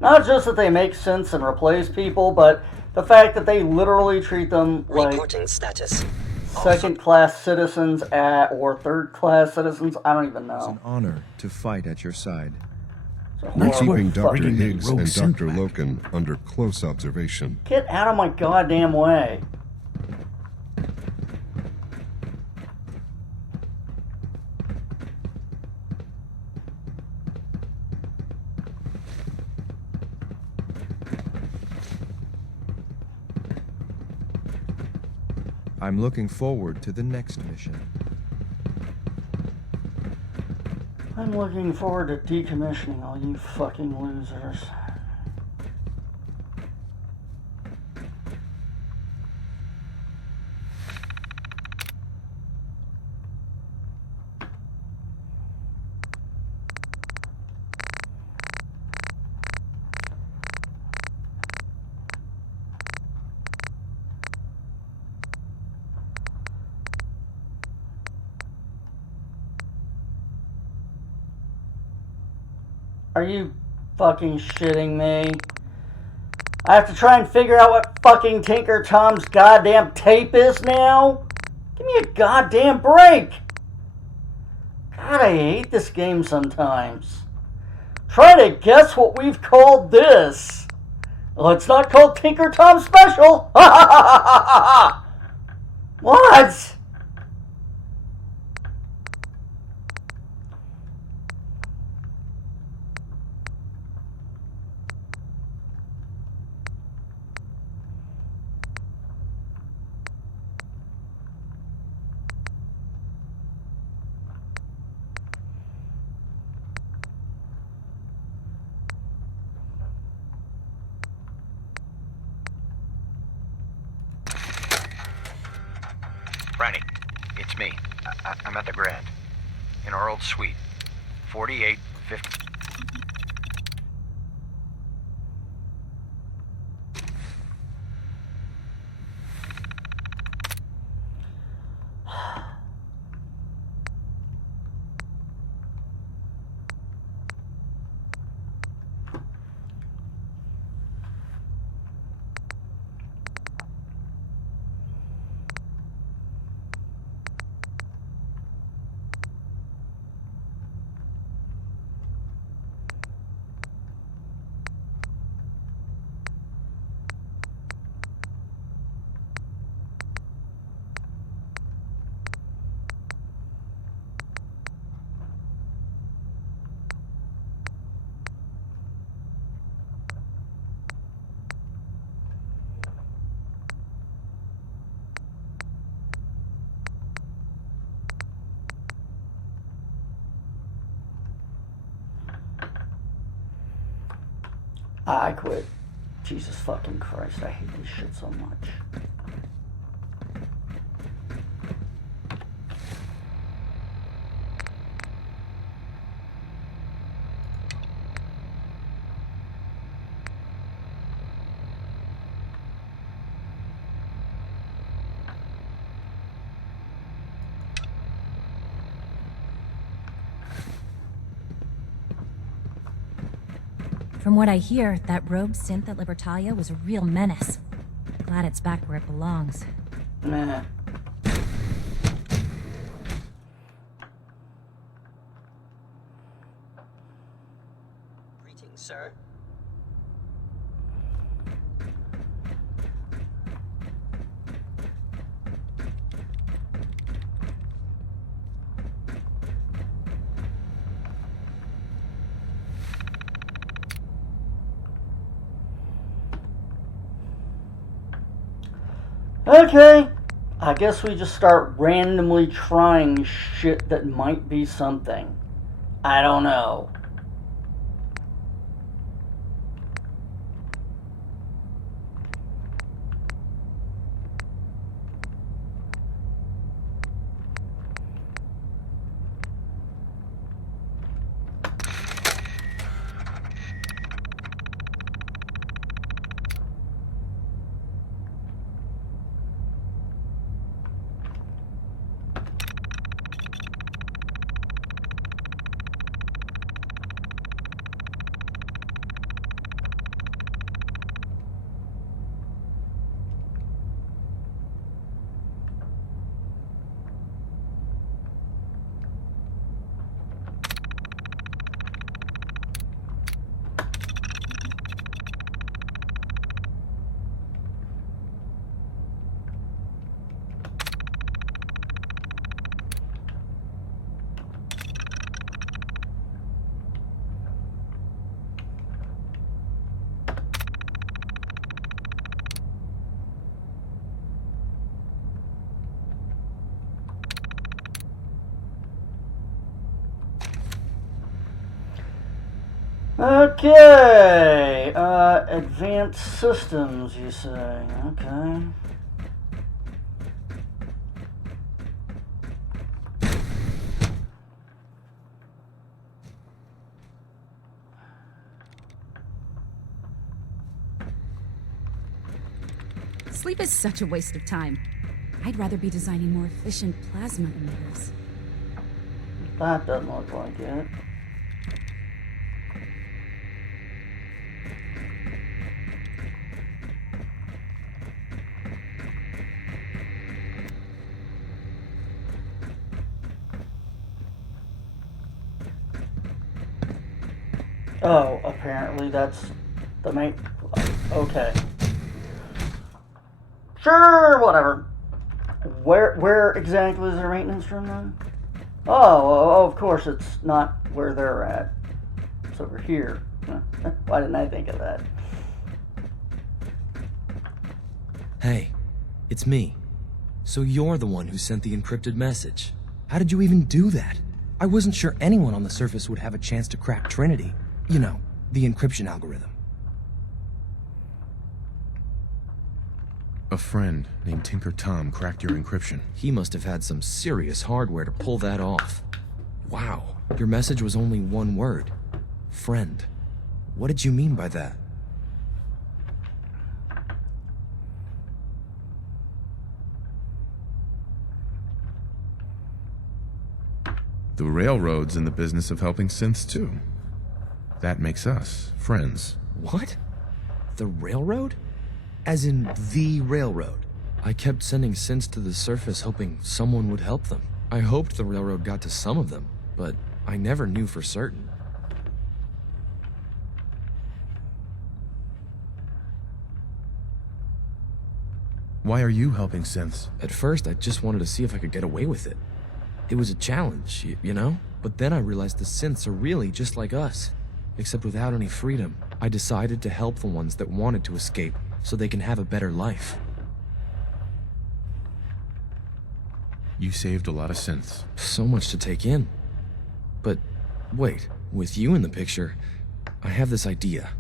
Not just that they make synths and replace people, but the fact that they literally treat them like status. second-class citizens or third-class citizens. I don't even It's know. an honor to fight at your side. We're keeping Dr. fucking Higgs rogue and synth Dr. Loken under close observation. Get out of my goddamn way. I'm looking forward to the next mission. I'm looking forward to decommissioning all you fucking losers. Are you fucking shitting me? I have to try and figure out what fucking Tinker Tom's goddamn tape is now? Give me a goddamn break! God, I hate this game sometimes. Try to guess what we've called this. Well, it's not called Tinker Tom Special! Ha ha ha ha ha ha! What? Franny, it's me. I'm at the Grand. In our old suite. 4850. I quit. Jesus fucking Christ, I hate this shit so much. From what I hear, that rogue synth at Libertalia was a real menace. Glad it's back where it belongs. Nah. Greetings, sir. Okay, I guess we just start randomly trying shit that might be something. I don't know. Okay, advanced systems, you say. Okay. Sleep is such a waste of time. I'd rather be designing more efficient plasma emitters. That doesn't look like it. Oh, apparently that's the main... Okay. Sure, whatever. Where exactly is their maintenance room then? Oh, of course it's not where they're at. It's over here. Why didn't I think of that? Hey, it's me. So you're the one who sent the encrypted message. How did you even do that? I wasn't sure anyone on the surface would have a chance to crack Trinity. You know, the encryption algorithm. A friend named Tinker Tom cracked your encryption. He must have had some serious hardware to pull that off. Wow, your message was only one word. Friend. What did you mean by that? The Railroad's in the business of helping synths too. That makes us friends. What? The Railroad? As in the Railroad? I kept sending synths to the surface hoping someone would help them. I hoped the Railroad got to some of them, but I never knew for certain. Why are you helping synths? At first, I just wanted to see if I could get away with it. It was a challenge, you know? But then I realized the synths are really just like us, except without any freedom. I decided to help the ones that wanted to escape, so they can have a better life. You saved a lot of synths. So much to take in. But wait, with you in the picture, I have this idea.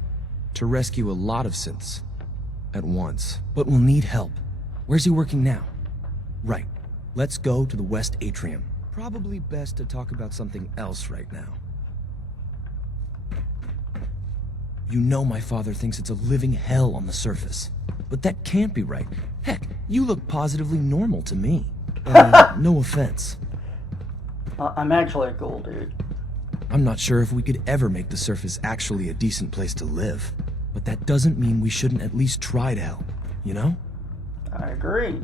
To rescue a lot of synths. At once. But we'll need help. Where's he working now? Right. Let's go to the West Atrium. Probably best to talk about something else right now. You know my father thinks it's a living hell on the surface. But that can't be right. Heck, you look positively normal to me. No offense. I'm actually a cool dude. I'm not sure if we could ever make the surface actually a decent place to live. But that doesn't mean we shouldn't at least try to help, you know? I agree.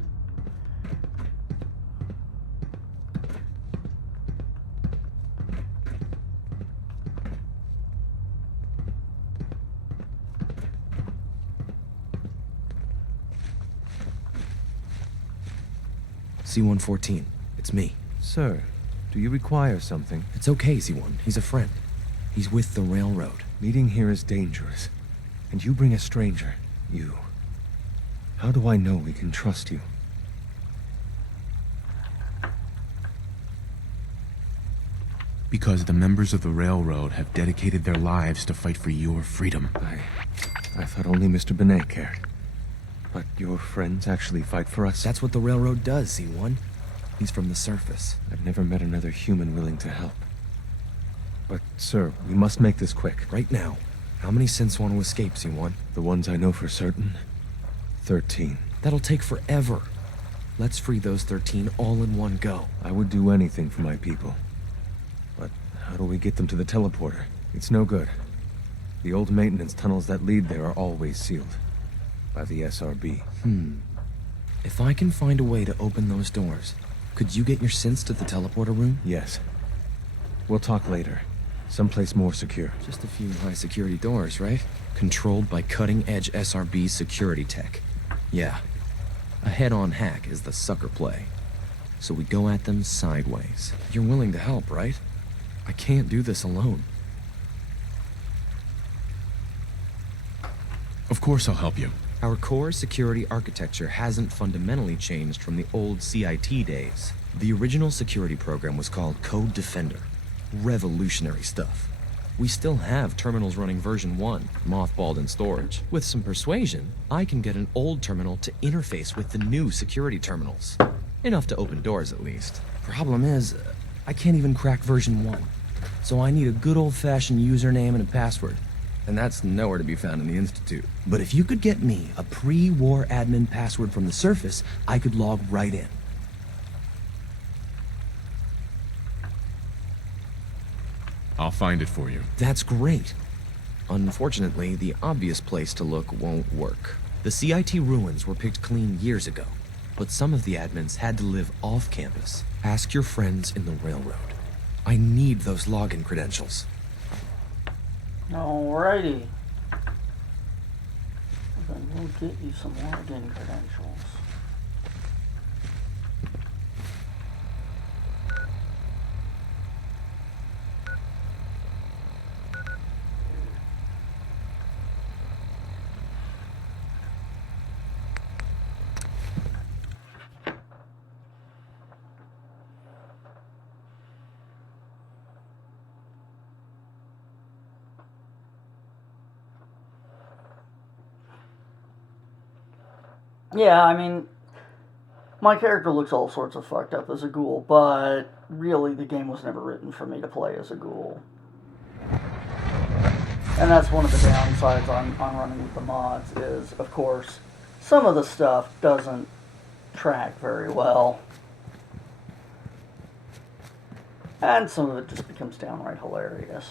C-114, it's me. Sir, do you require something? It's okay, Z1. He's a friend. He's with the Railroad. Meeting here is dangerous. And you bring a stranger. You. How do I know we can trust you? Because the members of the Railroad have dedicated their lives to fight for your freedom. I thought only Mr. Benet cared. But your friends actually fight for us? That's what the Railroad does, C1. He's from the surface. I've never met another human willing to help. But, sir, we must make this quick. Right now. How many synths want to escape, C1? The ones I know for certain? 13. That'll take forever. Let's free those 13 all in one go. I would do anything for my people. But how do we get them to the teleporter? It's no good. The old maintenance tunnels that lead there are always sealed. By the SRB. If I can find a way to open those doors, could you get your synths to the teleporter room? Yes. We'll talk later. Someplace more secure. Just a few high-security doors, right? Controlled by cutting-edge SRB security tech. Yeah. A head-on hack is the sucker play. So we go at them sideways. You're willing to help, right? I can't do this alone. Of course I'll help you. Our core security architecture hasn't fundamentally changed from the old CIT days. The original security program was called Code Defender. Revolutionary stuff. We still have terminals running version 1, mothballed in storage. With some persuasion, I can get an old terminal to interface with the new security terminals. Enough to open doors, at least. Problem is, I can't even crack version 1. So I need a good old-fashioned username and a password. And that's nowhere to be found in the Institute. But if you could get me a pre-war admin password from the surface, I could log right in. I'll find it for you. That's great. Unfortunately, the obvious place to look won't work. The CIT ruins were picked clean years ago, but some of the admins had to live off campus. Ask your friends in the Railroad. I need those login credentials. Alrighty. Then we'll get you some login credentials. Yeah, I mean, my character looks all sorts of fucked up as a ghoul, but really the game was never written for me to play as a ghoul. And that's one of the downsides on running with the mods is, of course, some of the stuff doesn't track very well. And some of it just becomes downright hilarious.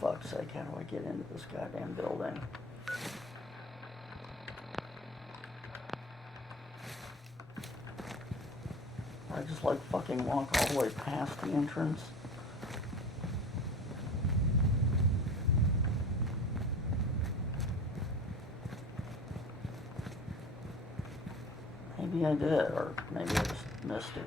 Fuck's sake, how do I get into this goddamn building? I just like fucking walk all the way past the entrance. Maybe I did, or maybe I just missed it.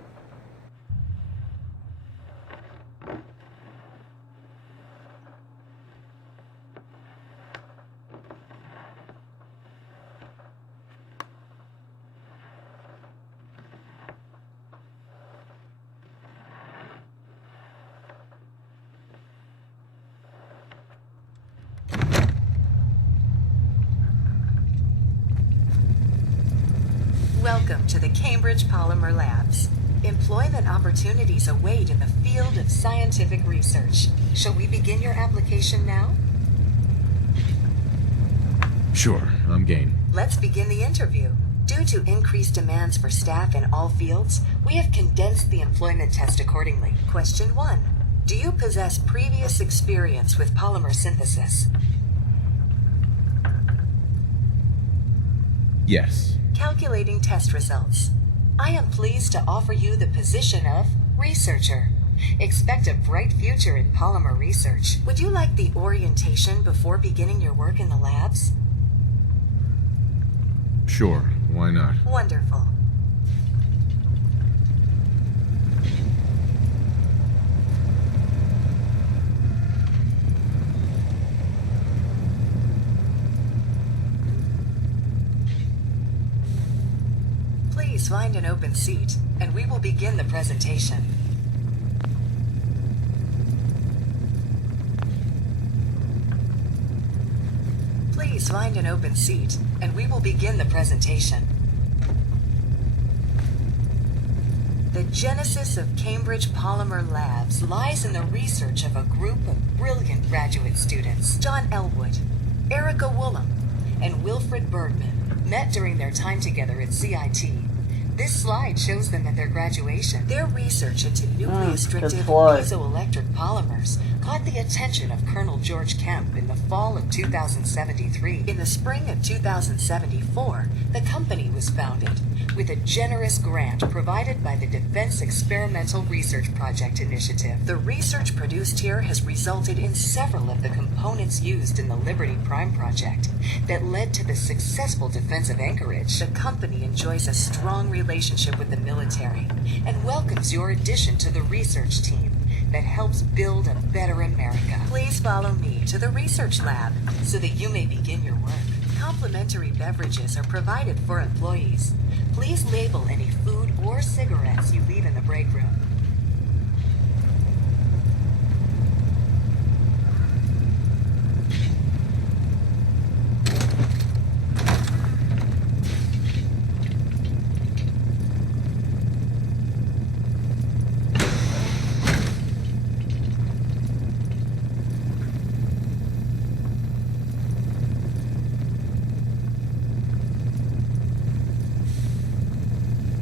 Welcome to the Cambridge Polymer Labs. Employment opportunities await in the field of scientific research. Shall we begin your application now? Sure, I'm game. Let's begin the interview. Due to increased demands for staff in all fields, we have condensed the employment test accordingly. Question 1. Do you possess previous experience with polymer synthesis? Yes. Calculating test results. I am pleased to offer you the position of researcher. Expect a bright future in polymer research. Would you like the orientation before beginning your work in the labs? Sure, why not? Wonderful. Please find an open seat, and we will begin the presentation. Please find an open seat, and we will begin the presentation. The genesis of Cambridge Polymer Labs lies in the research of a group of brilliant graduate students. John Elwood, Erica Woolham, and Wilfred Bergman met during their time together at CIT. This slide shows them at their graduation. Their research into nucleostrictive piezoelectric polymers caught the attention of Colonel George Kemp in the fall of 2073. In the spring of 2074, the company was founded with a generous grant provided by the Defense Experimental Research Project Initiative. The research produced here has resulted in several of the components used in the Liberty Prime project that led to the successful defense of Anchorage. The company enjoys a strong relationship with the military and welcomes your addition to the research team that helps build a better America. Please follow me to the research lab so that you may begin your work. Complimentary beverages are provided for employees. Please label any food or cigarettes you leave in the break room.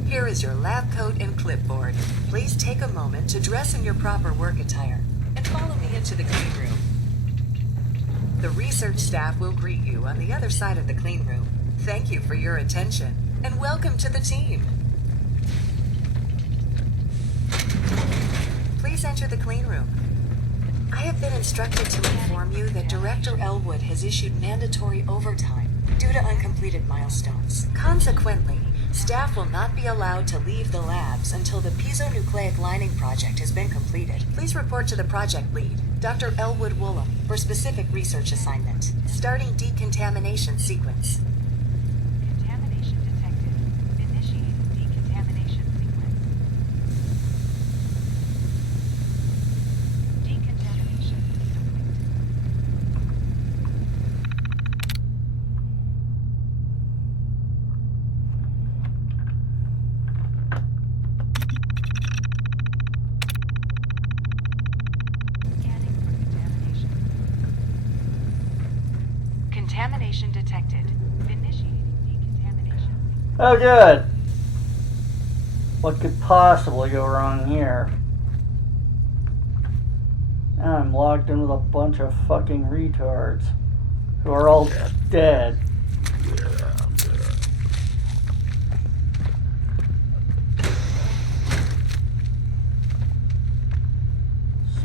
Here is your lab coat and clipboard. Please take a moment to dress in your proper work attire and follow me into the clean room. The research staff will greet you on the other side of the clean room. Thank you for your attention and welcome to the team. Please enter the clean room. I have been instructed to inform you that Director Elwood has issued mandatory overtime due to uncompleted milestones. Consequently, staff will not be allowed to leave the labs until the piezonucleic lining project has been completed. Please report to the project lead, Dr. Elwood Woolham, for specific research assignment. Starting decontamination sequence. Contamination detected. Initiating decontamination sequence. Decontamination Contamination detected. Initiating decontamination. Oh, good. What could possibly go wrong here? Now I'm logged in with a bunch of fucking retards who are all dead.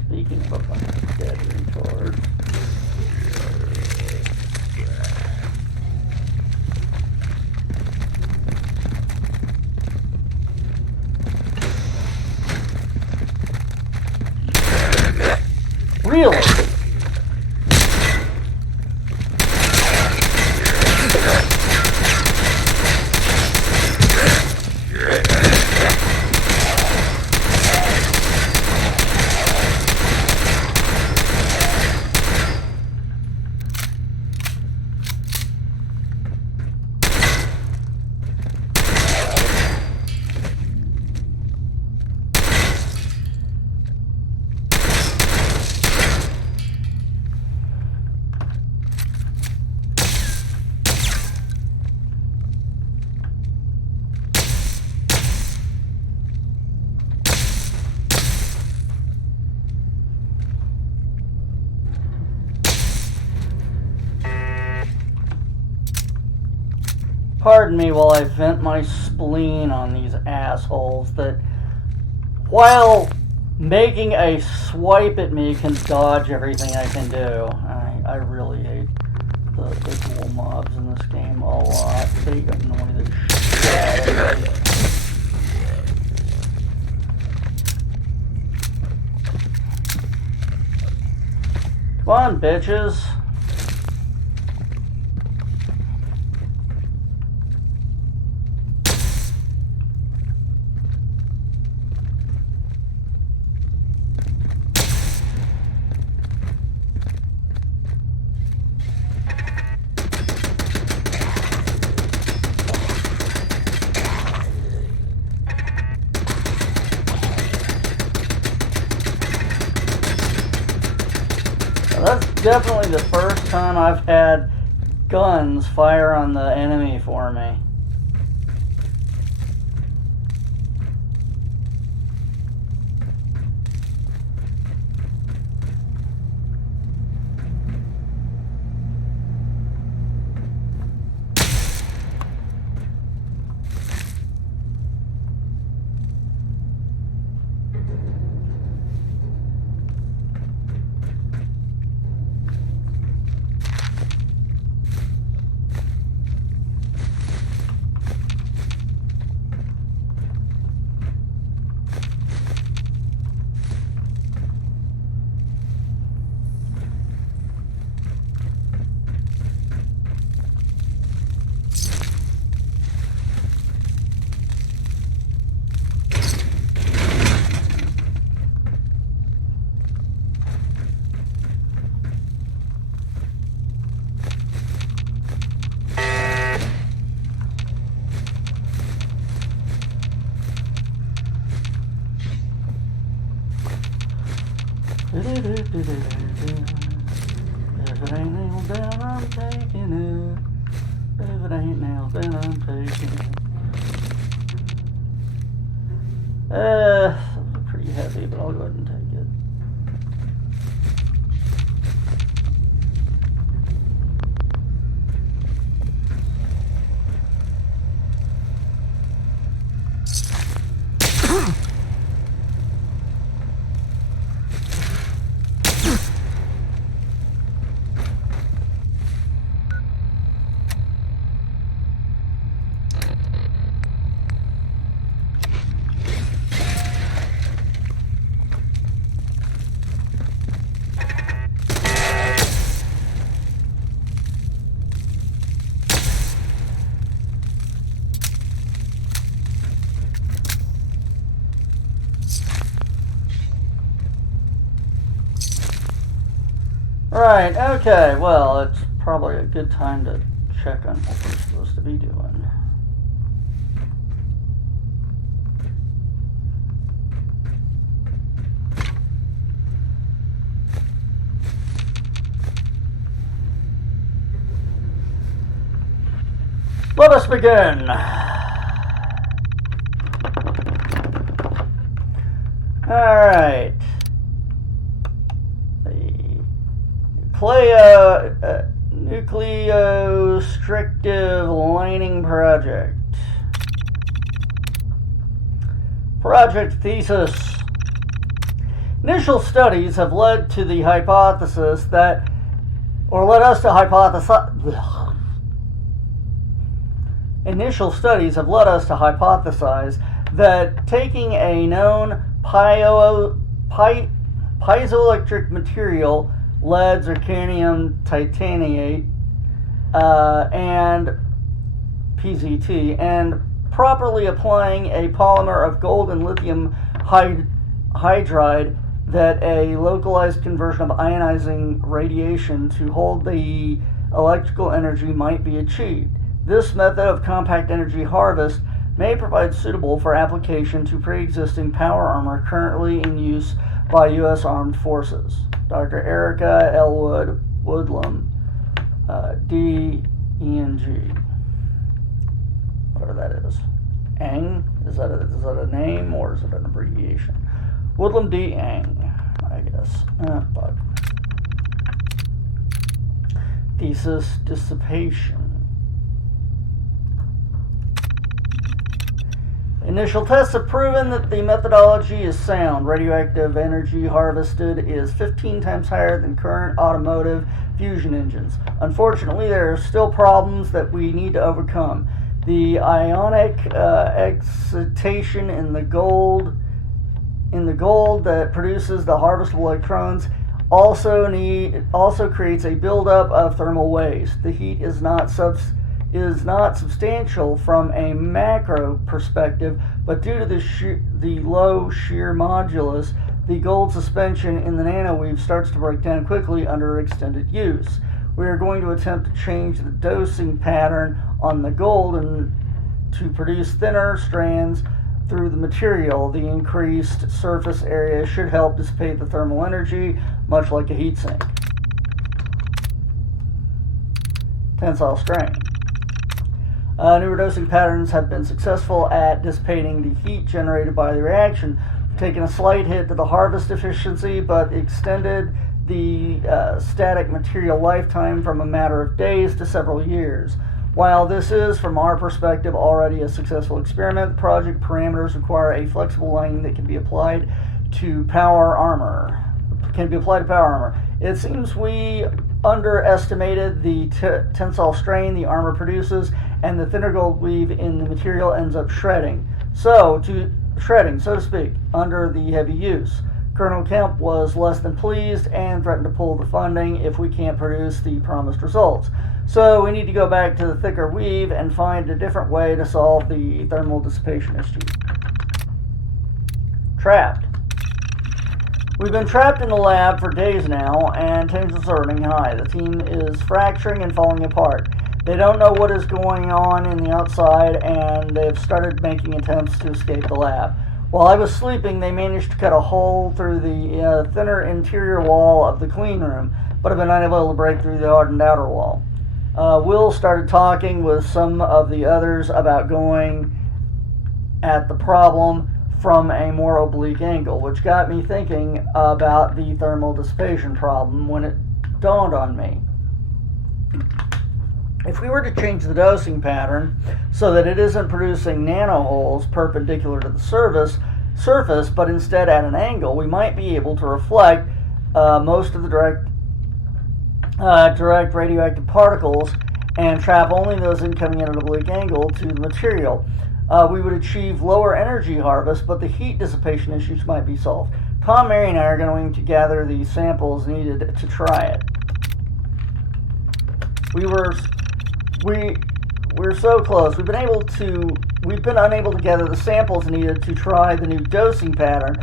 Speaking of a bunch of dead retards. Really? Pardon me while I vent my spleen on these assholes that, while making a swipe at me, can dodge everything I can do. I really hate the ghoul mobs in this game a lot. They annoy the shit out of me. Come on, bitches. That's definitely the first time I've had guns fire on the enemy for me. If it ain't nailed down, I'm taking it. If it ain't nailed down, I'm taking it. That was pretty heavy, but I'll go ahead and take it. Right, okay, well, it's probably a good time to check on what we're supposed to be doing. Let us begin. Alright. Nucleostrictive Lining Project. Project thesis. Initial studies have led to the hypothesis that, or led us to hypothesize. Initial studies have led us to hypothesize that taking a known piezoelectric material, lead, zirconium, titaniate, and PZT, and properly applying a polymer of gold and lithium hydride, that a localized conversion of ionizing radiation to hold the electrical energy might be achieved. This method of compact energy harvest may provide suitable for application to pre-existing power armor currently in use by U.S. Armed Forces. Dr. Erica Elwood Woodlum, D.E.N.G. Whatever that is. Ang? Is that a name or is it an abbreviation? Woodlum D. Ang, I guess. Fuck. Thesis dissipation. Initial tests have proven that the methodology is sound. Radioactive energy harvested is 15 times higher than current automotive fusion engines. Unfortunately, there are still problems that we need to overcome. The ionic excitation in the gold that produces the harvestable electrons also creates a buildup of thermal waste. The heat is not substantial from a macro perspective, but due to the low shear modulus, the gold suspension in the nanoweave starts to break down quickly under extended use. We are going to attempt to change the dosing pattern on the gold and to produce thinner strands through the material. The increased surface area should help dissipate the thermal energy, much like a heat sink. Tensile strain. Newer dosing patterns have been successful at dissipating the heat generated by the reaction, taking a slight hit to the harvest efficiency, but extended the static material lifetime from a matter of days to several years. While this is, from our perspective, already a successful experiment, the project parameters require a flexible lining that can be applied to power armor. It seems we underestimated the tensile strain the armor produces, and the thinner gold weave in the material ends up shredding, so to speak, under the heavy use. Colonel Kemp was less than pleased and threatened to pull the funding if we can't produce the promised results. So we need to go back to the thicker weave and find a different way to solve the thermal dissipation issue. Trapped. We've been trapped in the lab for days now, and tensions are running high. The team is fracturing and falling apart. They don't know what is going on in the outside, and they have started making attempts to escape the lab. While I was sleeping, they managed to cut a hole through the thinner interior wall of the clean room, but have been unable to break through the hardened outer wall. Will started talking with some of the others about going at the problem from a more oblique angle, which got me thinking about the thermal dissipation problem when it dawned on me. If we were to change the dosing pattern so that it isn't producing nanoholes perpendicular to the surface, but instead at an angle, we might be able to reflect most of the direct radioactive particles and trap only those incoming at an oblique angle to the material. We would achieve lower energy harvest, but the heat dissipation issues might be solved. Tom, Mary, and I are going to gather the samples needed to try it. We're so close. We've been unable to gather the samples needed to try the new dosing pattern.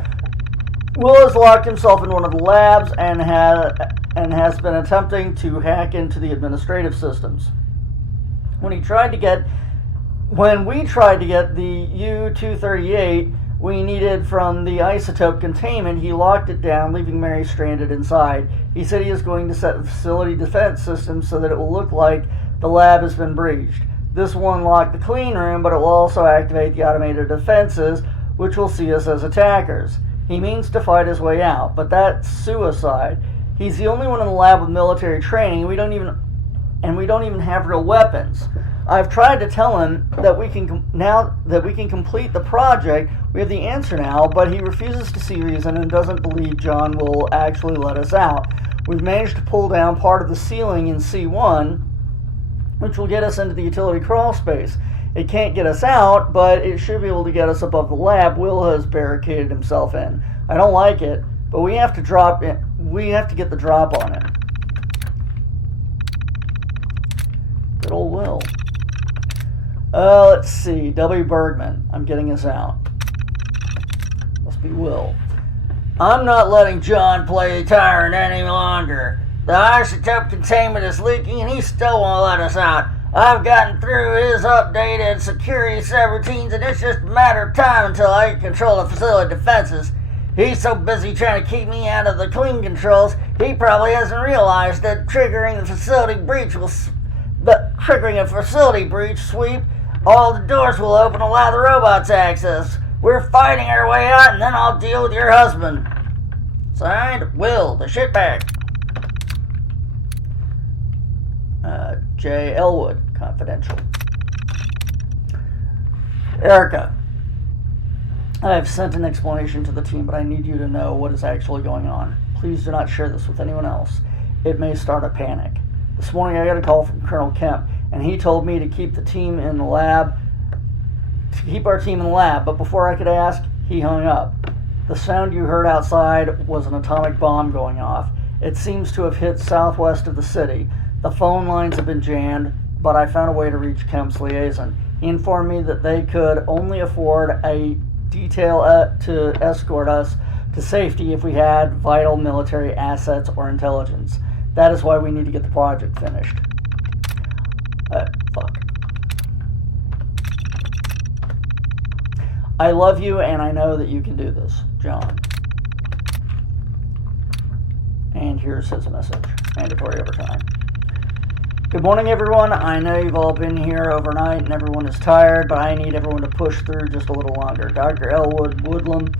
Will has locked himself in one of the labs and has been attempting to hack into the administrative systems. When we tried to get the U-238 we needed from the isotope containment, he locked it down, leaving Mary stranded inside. He said he is going to set the facility defense system so that it will look like the lab has been breached. This will unlock the clean room, but it will also activate the automated defenses, which will see us as attackers. He means to fight his way out, but that's suicide. He's the only one in the lab with military training, and we don't even have real weapons. I've tried to tell him that we can complete the project. We have the answer now, but he refuses to see reason and doesn't believe John will actually let us out. We've managed to pull down part of the ceiling in C1, which will get us into the utility crawl space. It can't get us out, but it should be able to get us above the lab Will has barricaded himself in. I don't like it, but we have to get the drop on him. Good old Will. Let's see. W. Bergman. I'm getting us out. Must be Will. I'm not letting John play tyrant any longer. The isotope containment is leaking and he still won't let us out. I've gotten through his updated security subroutines and it's just a matter of time until I can control the facility defenses. He's so busy trying to keep me out of the clean controls, he probably hasn't realized that triggering a facility breach sweep, all the doors will open and allow the robots access. We're fighting our way out and then I'll deal with your husband. Signed, Will, the shitbag. J. Elwood, confidential. Erica, I have sent an explanation to the team, but I need you to know what is actually going on. Please do not share this with anyone else. It may start a panic. This morning I got a call from Colonel Kemp, and he told me to keep our team in the lab, but before I could ask, he hung up. The sound you heard outside was an atomic bomb going off. It seems to have hit southwest of the city. The phone lines have been jammed, but I found a way to reach Kemp's liaison. He informed me that they could only afford a detail to escort us to safety if we had vital military assets or intelligence. That is why we need to get the project finished. Fuck. I love you, and I know that you can do this, John. And here's his message. Mandatory overtime. Good morning, everyone. I know you've all been here overnight and everyone is tired, but I need everyone to push through just a little longer. Dr. Elwood Woodlam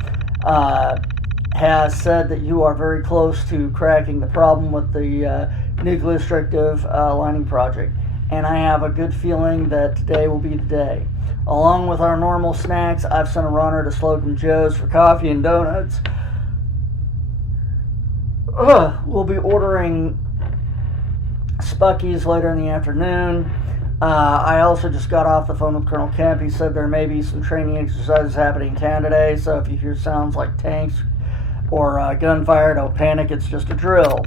has said that you are very close to cracking the problem with the nucleostrictive lining project, and I have a good feeling that today will be the day. Along with our normal snacks, I've sent a runner to Slocum Joe's for coffee and donuts. We'll be ordering Spuckies later in the afternoon. I also just got off the phone with Colonel Kemp. He said there may be some training exercises happening in town today, so if you hear sounds like tanks or gunfire, don't panic, it's just a drill.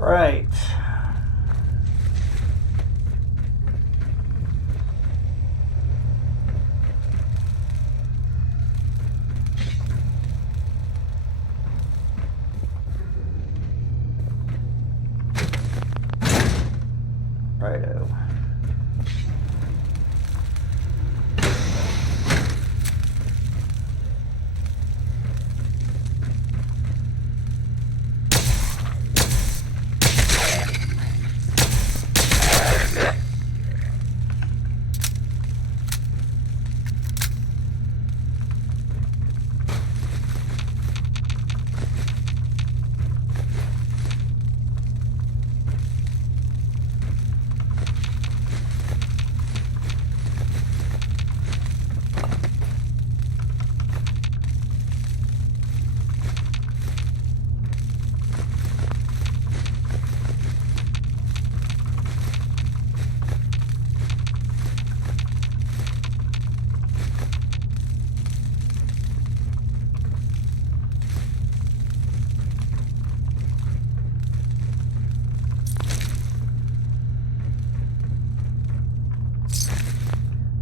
Right. Righto.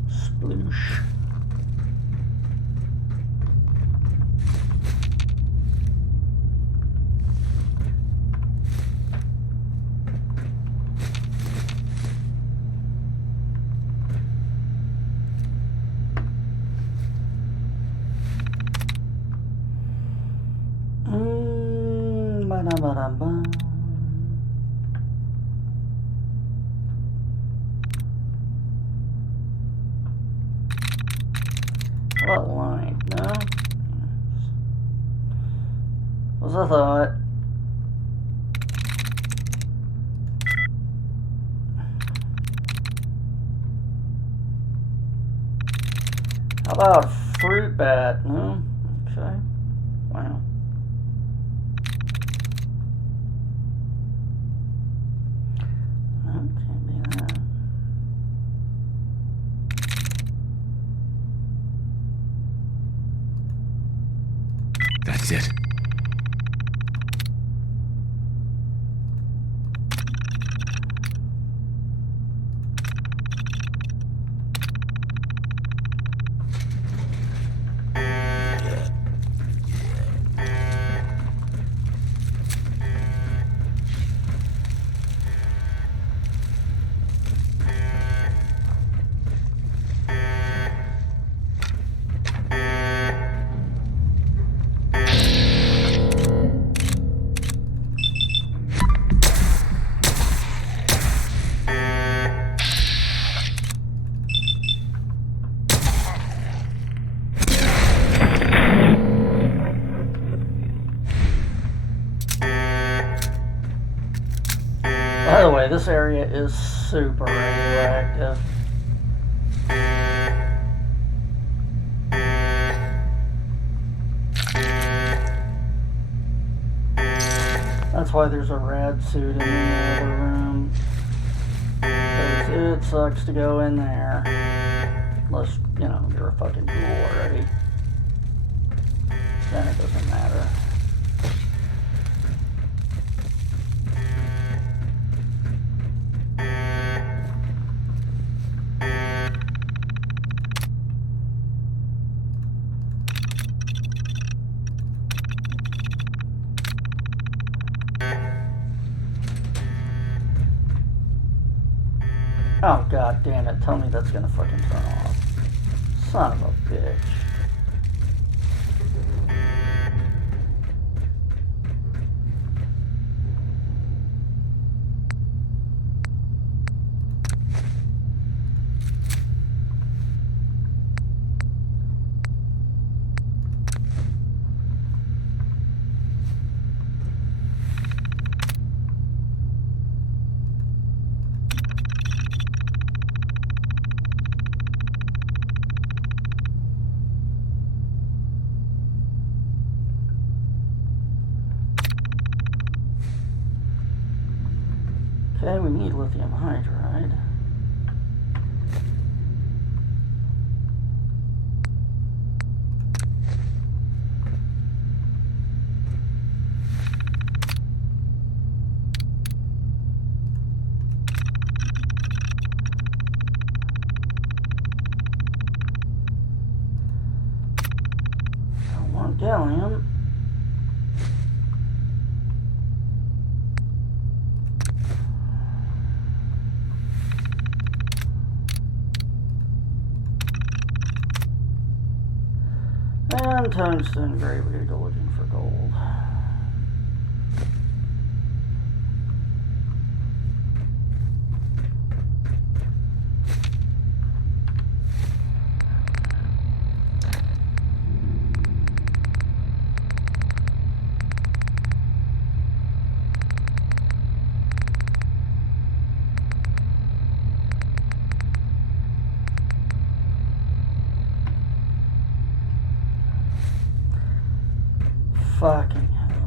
Sploosh. Ba-da-ba-da-ba. What line? No? What's I thought? How about fruit bat? No? Okay. Wow. No, can't be that. That's it. Okay, this area is super radioactive. That's why there's a rad suit in the other room. 'Cause it sucks to go in there. Unless, you know, you're a fucking ghoul already. Then it doesn't matter. Oh, god damn it. Tell me that's gonna fucking turn off. Son of a bitch. Okay, we need lithium hydride. Don't want gallium. And tungsten, great, we gotta go looking for gold. Fucking hell.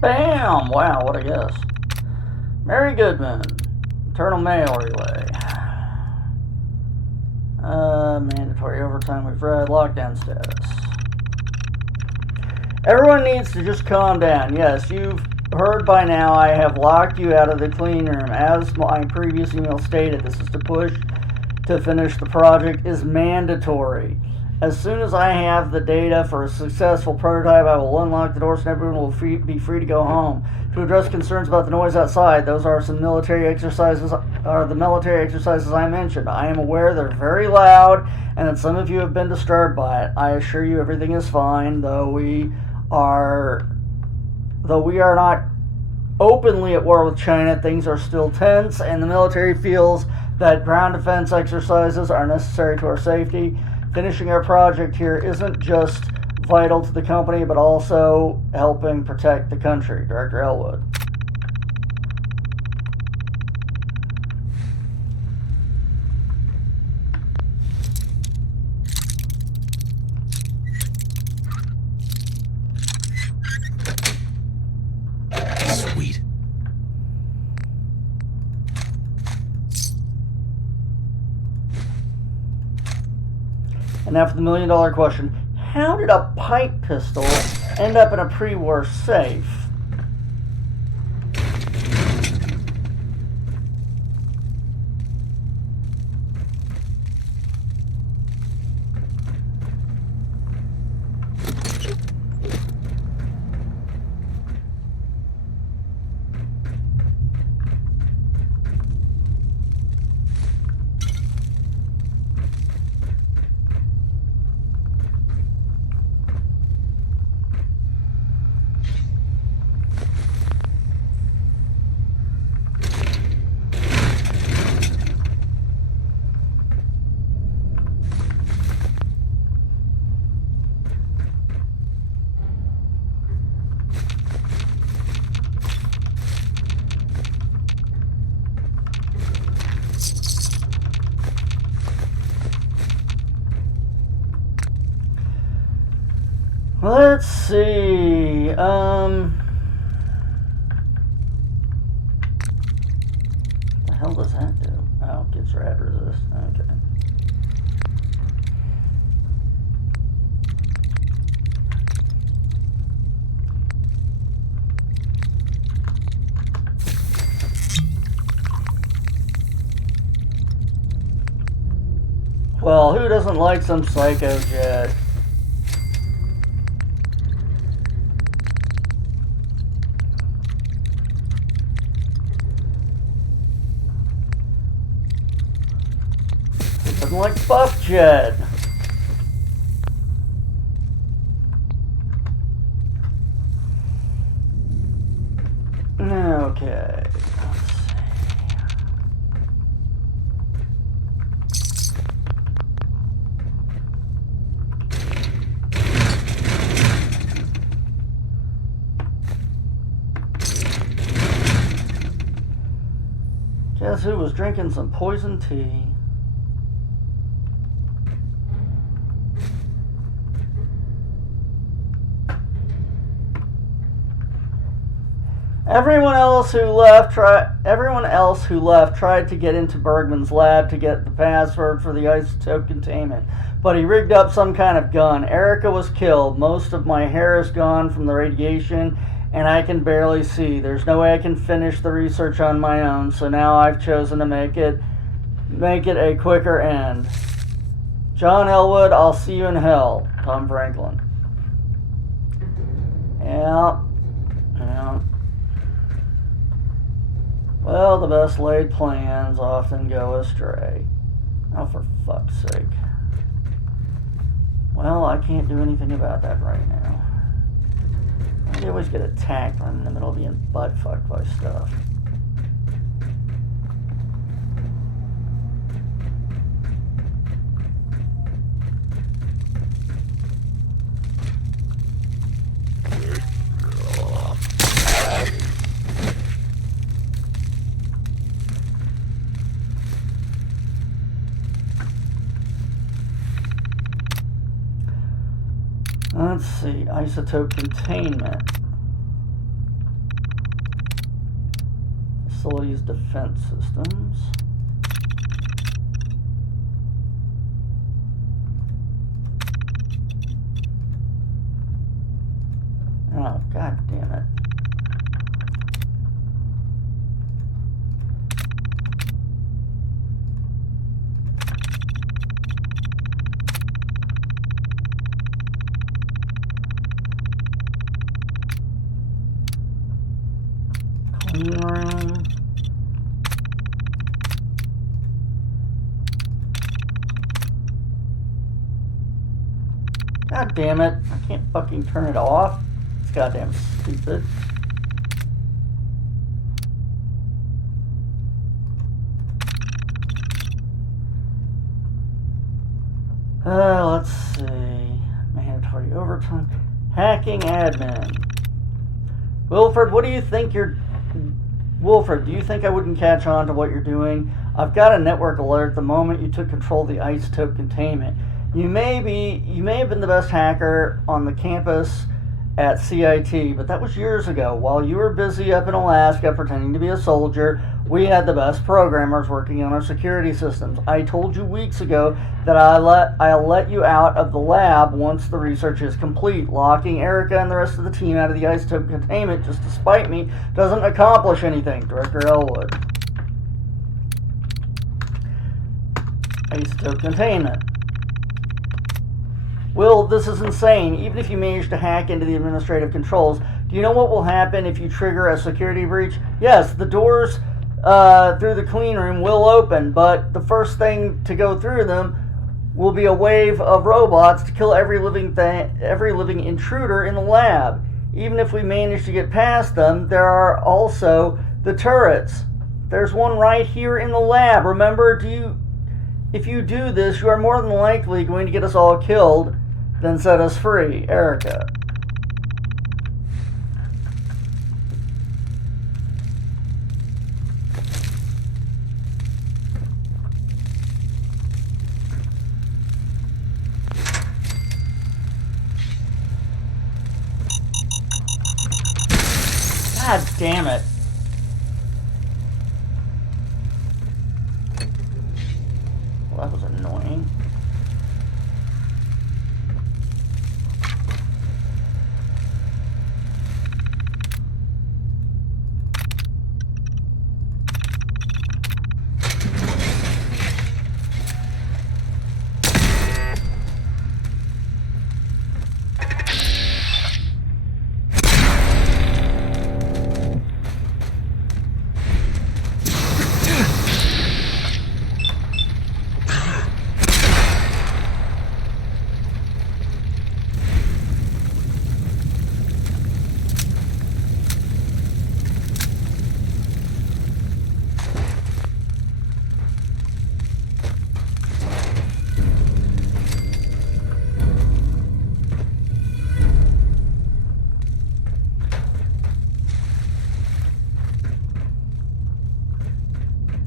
Bam! Wow, what a guess. Mary Goodman. Eternal Mail Relay. Mandatory overtime we've read. Lockdown status. Everyone needs to just calm down. Yes, you've heard by now I have locked you out of the clean room. As my previous email stated, this is to push to finish the project is mandatory. As soon as I have the data for a successful prototype, I will unlock the doors and everyone will be free to go home. To address concerns about the noise outside, those are some military exercises, I mentioned. I am aware they're very loud and that some of you have been disturbed by it. I assure you everything is fine, though we are not openly at war with China, things are still tense and the military feels that ground defense exercises are necessary to our safety. Finishing our project here isn't just vital to the company, but also helping protect the country. Director Elwood. Sweet. And now for the million-dollar question. How did a pipe pistol end up in a pre-war safe? Let's see. What the hell does that do? Oh, gives rad resist. Okay. Well, who doesn't like some Psycho Jet? Who doesn't like Buff Jet? Okay. Guess who was drinking some poison tea? Everyone else who left tried to get into Bergman's lab to get the password for the isotope containment, but he rigged up some kind of gun. Erica was killed. Most of my hair is gone from the radiation, and I can barely see. There's no way I can finish the research on my own, so now I've chosen to make it a quicker end. John Elwood, I'll see you in hell. Tom Franklin. Yeah. Well, the best laid plans often go astray. Oh, for fuck's sake. Well, I can't do anything about that right now. I always get attacked when I'm in the middle of being butt-fucked by stuff. Let's see, isotope containment. Facilities defense systems. Oh, god damn it. Room. God damn it. I can't fucking turn it off. It's goddamn stupid. Let's see. Mandatory overtime. Hacking admin. Wilfred, what do you think you're... Wilfred, do you think I wouldn't catch on to what you're doing? I've got a network alert the moment you took control of the isotope containment. You may have been the best hacker on the campus at CIT, but that was years ago. While you were busy up in Alaska pretending to be a soldier, we had the best programmers working on our security systems. I told you weeks ago that I'll let you out of the lab once the research is complete. Locking Erica and the rest of the team out of the isotope containment just to spite me doesn't accomplish anything. Director Elwood. Isotope containment. Will, this is insane. Even if you manage to hack into the administrative controls, do you know what will happen if you trigger a security breach? Yes, the doors through the clean room will open, but the first thing to go through them will be a wave of robots to kill every living intruder in the lab. Even if we manage to get past them, there are also the turrets. There's one right here in the lab. Remember, if you do this, you are more than likely going to get us all killed, then set us free. Erica. God damn it. Well, that was annoying.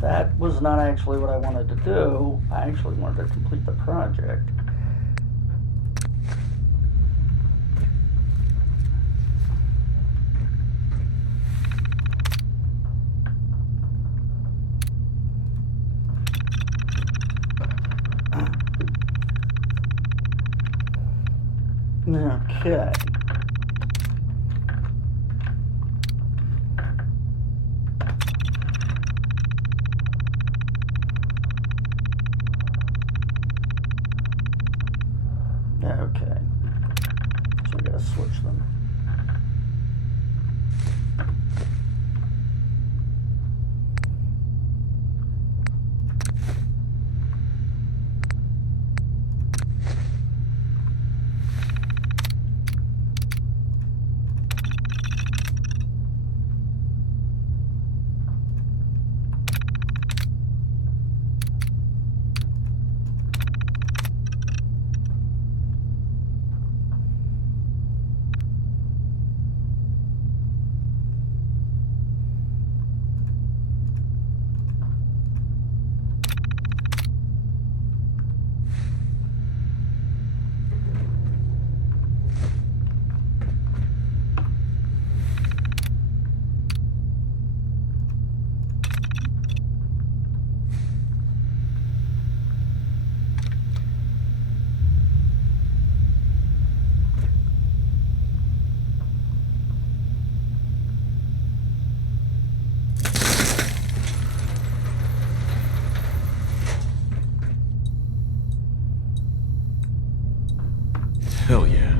That was not actually what I wanted to do. I actually wanted to complete the project. Okay. Okay. So we gotta switch them. Hell yeah.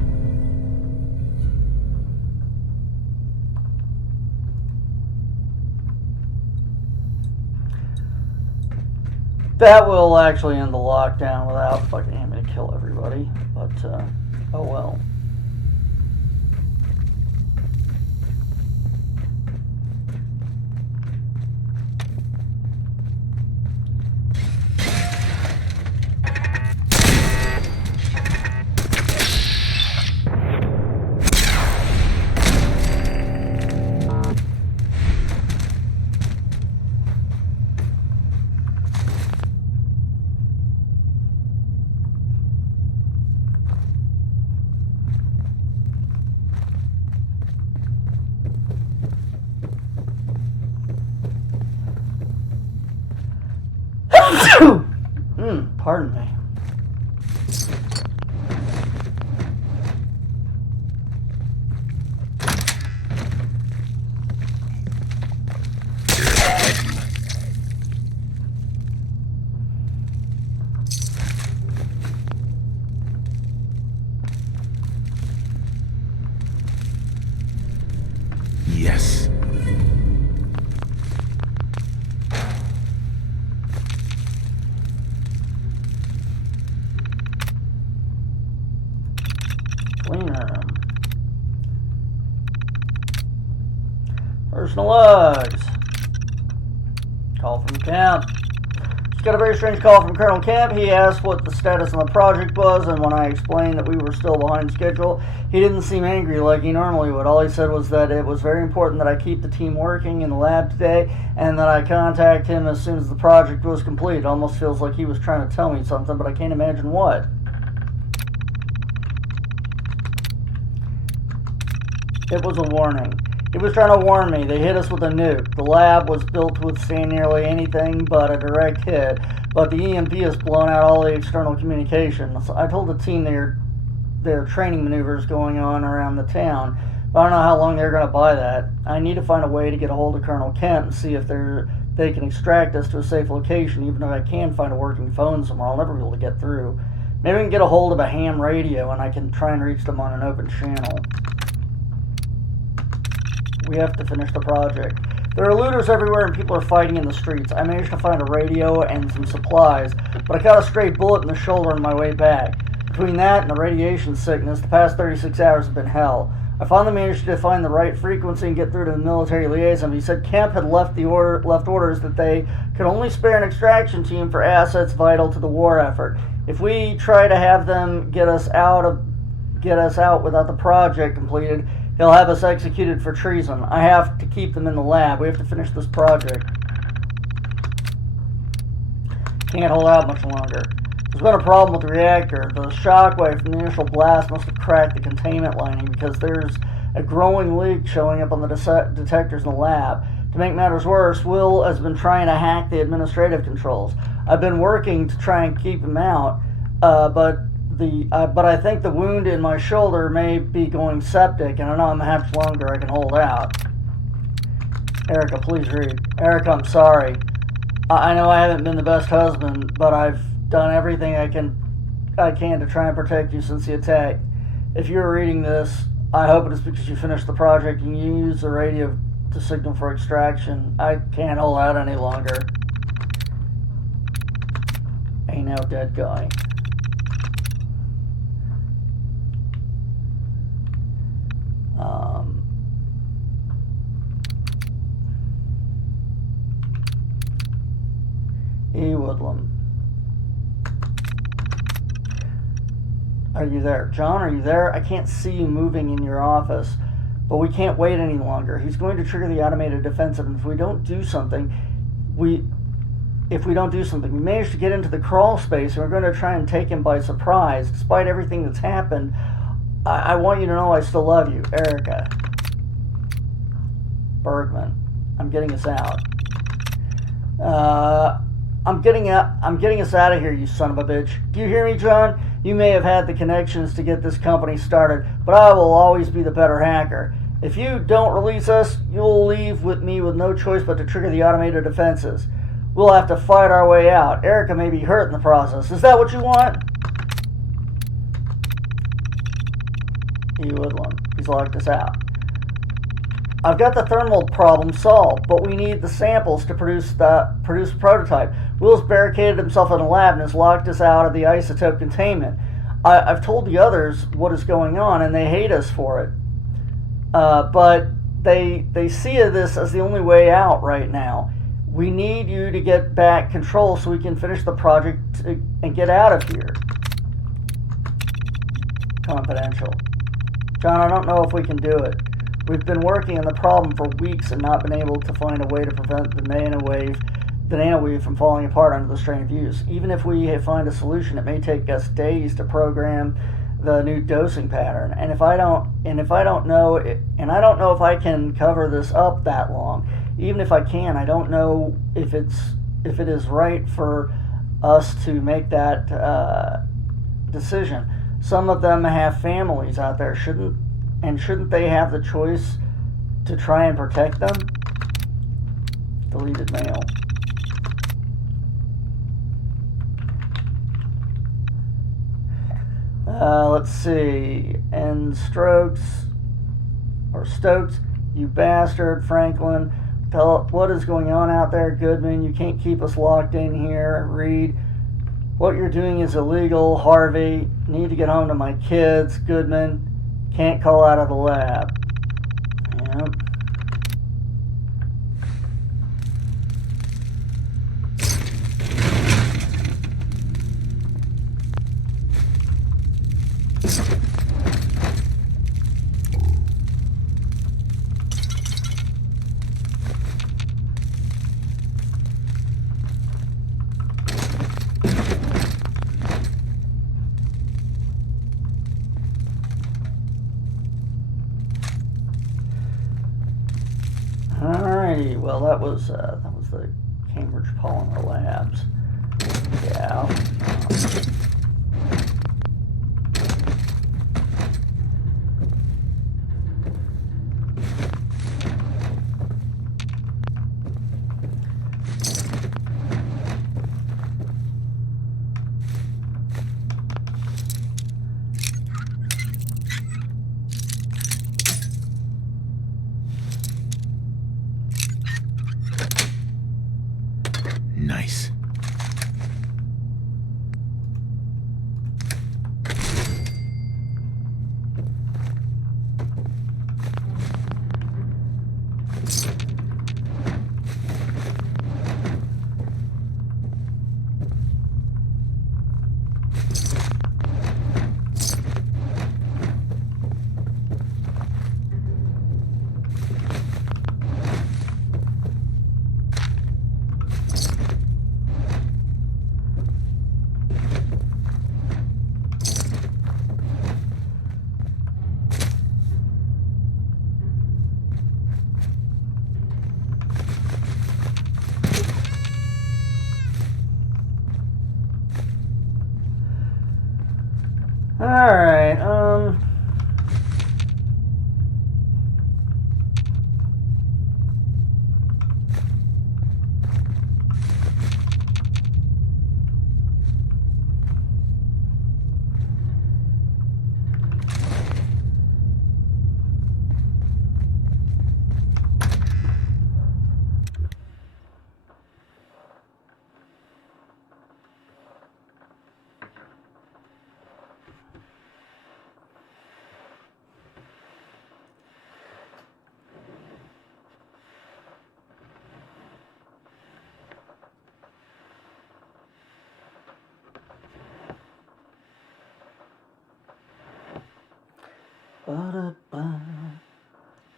That will actually end the lockdown without fucking having to kill everybody. But, oh well. Pardon me. Yes. Personal logs. Call from Camp. Just got a very strange call from Colonel Camp. He asked what the status on the project was, and when I explained that we were still behind schedule, he didn't seem angry like he normally would. All he said was that it was very important that I keep the team working in the lab today, and that I contact him as soon as the project was complete. It almost feels like he was trying to tell me something, but I can't imagine what. It was a warning. He was trying to warn me. They hit us with a nuke. The lab was built to withstand nearly anything but a direct hit, but the EMP has blown out all the external communications. I told the team there are training maneuvers going on around the town, but I don't know how long they're going to buy that. I need to find a way to get a hold of Colonel Kent and see if they can extract us to a safe location. Even if I can find a working phone somewhere, I'll never be able to get through. Maybe we can get a hold of a ham radio and I can try and reach them on an open channel. We have to finish the project. There are looters everywhere and people are fighting in the streets. I managed to find a radio and some supplies, but I got a stray bullet in the shoulder on my way back. Between that and the radiation sickness, the past 36 hours have been hell. I finally managed to find the right frequency and get through to the military liaison. He said Kemp had left orders that they could only spare an extraction team for assets vital to the war effort. If we try to have them get us out without the project completed, he'll have us executed for treason. I have to keep them in the lab. We have to finish this project. Can't hold out much longer. There's been a problem with the reactor. The shockwave from the initial blast must have cracked the containment lining because there's a growing leak showing up on the detectors in the lab. To make matters worse, Will has been trying to hack the administrative controls. I've been working to try and keep him out, but I think the wound in my shoulder may be going septic, and I don't know how much longer I can hold out. Erica, please read. Erica, I'm sorry. I know I haven't been the best husband, but I've done everything I can to try and protect you since the attack. If you're reading this, I hope it is because you finished the project and you used the radio to signal for extraction. I can't hold out any longer. A now dead guy. E. Woodlam. Are you there? John, are you there? I can't see you moving in your office, but we can't wait any longer. He's going to trigger the automated defensive, and if we don't do something, we manage to get into the crawl space, and we're going to try and take him by surprise. Despite everything that's happened, I want you to know I still love you. Erica. Bergman. I'm getting us out. I'm getting us out of here, you son of a bitch. Do you hear me, John? You may have had the connections to get this company started, but I will always be the better hacker. If you don't release us, you'll leave with me with no choice but to trigger the automated defenses. We'll have to fight our way out. Erica may be hurt in the process. Is that what you want? E. Woodland. He's locked us out. I've got the thermal problem solved, but we need the samples to produce a prototype. Will's barricaded himself in a lab and has locked us out of the isotope containment. I've told the others what is going on, and they hate us for it. But they see this as the only way out right now. We need you to get back control so we can finish the project and get out of here. Confidential. John, I don't know if we can do it. We've been working on the problem for weeks and not been able to find a way to prevent the nanowave from falling apart under the strain of use. Even if we find a solution, it may take us days to program the new dosing pattern. And I don't know if I can cover this up that long. Even if I can, I don't know if it is right for us to make that decision. Some of them have families out there. Shouldn't they have the choice to try and protect them? Deleted mail. Let's see. And Stokes, you bastard, Franklin. Tell what is going on out there, Goodman. You can't keep us locked in here. Reed, what you're doing is illegal. Harvey, need to get home to my kids. Goodman, can't call out of the lab. Yep. Alrighty, well that was the Cambridge Polymer Labs. Yeah. Nice. Alright,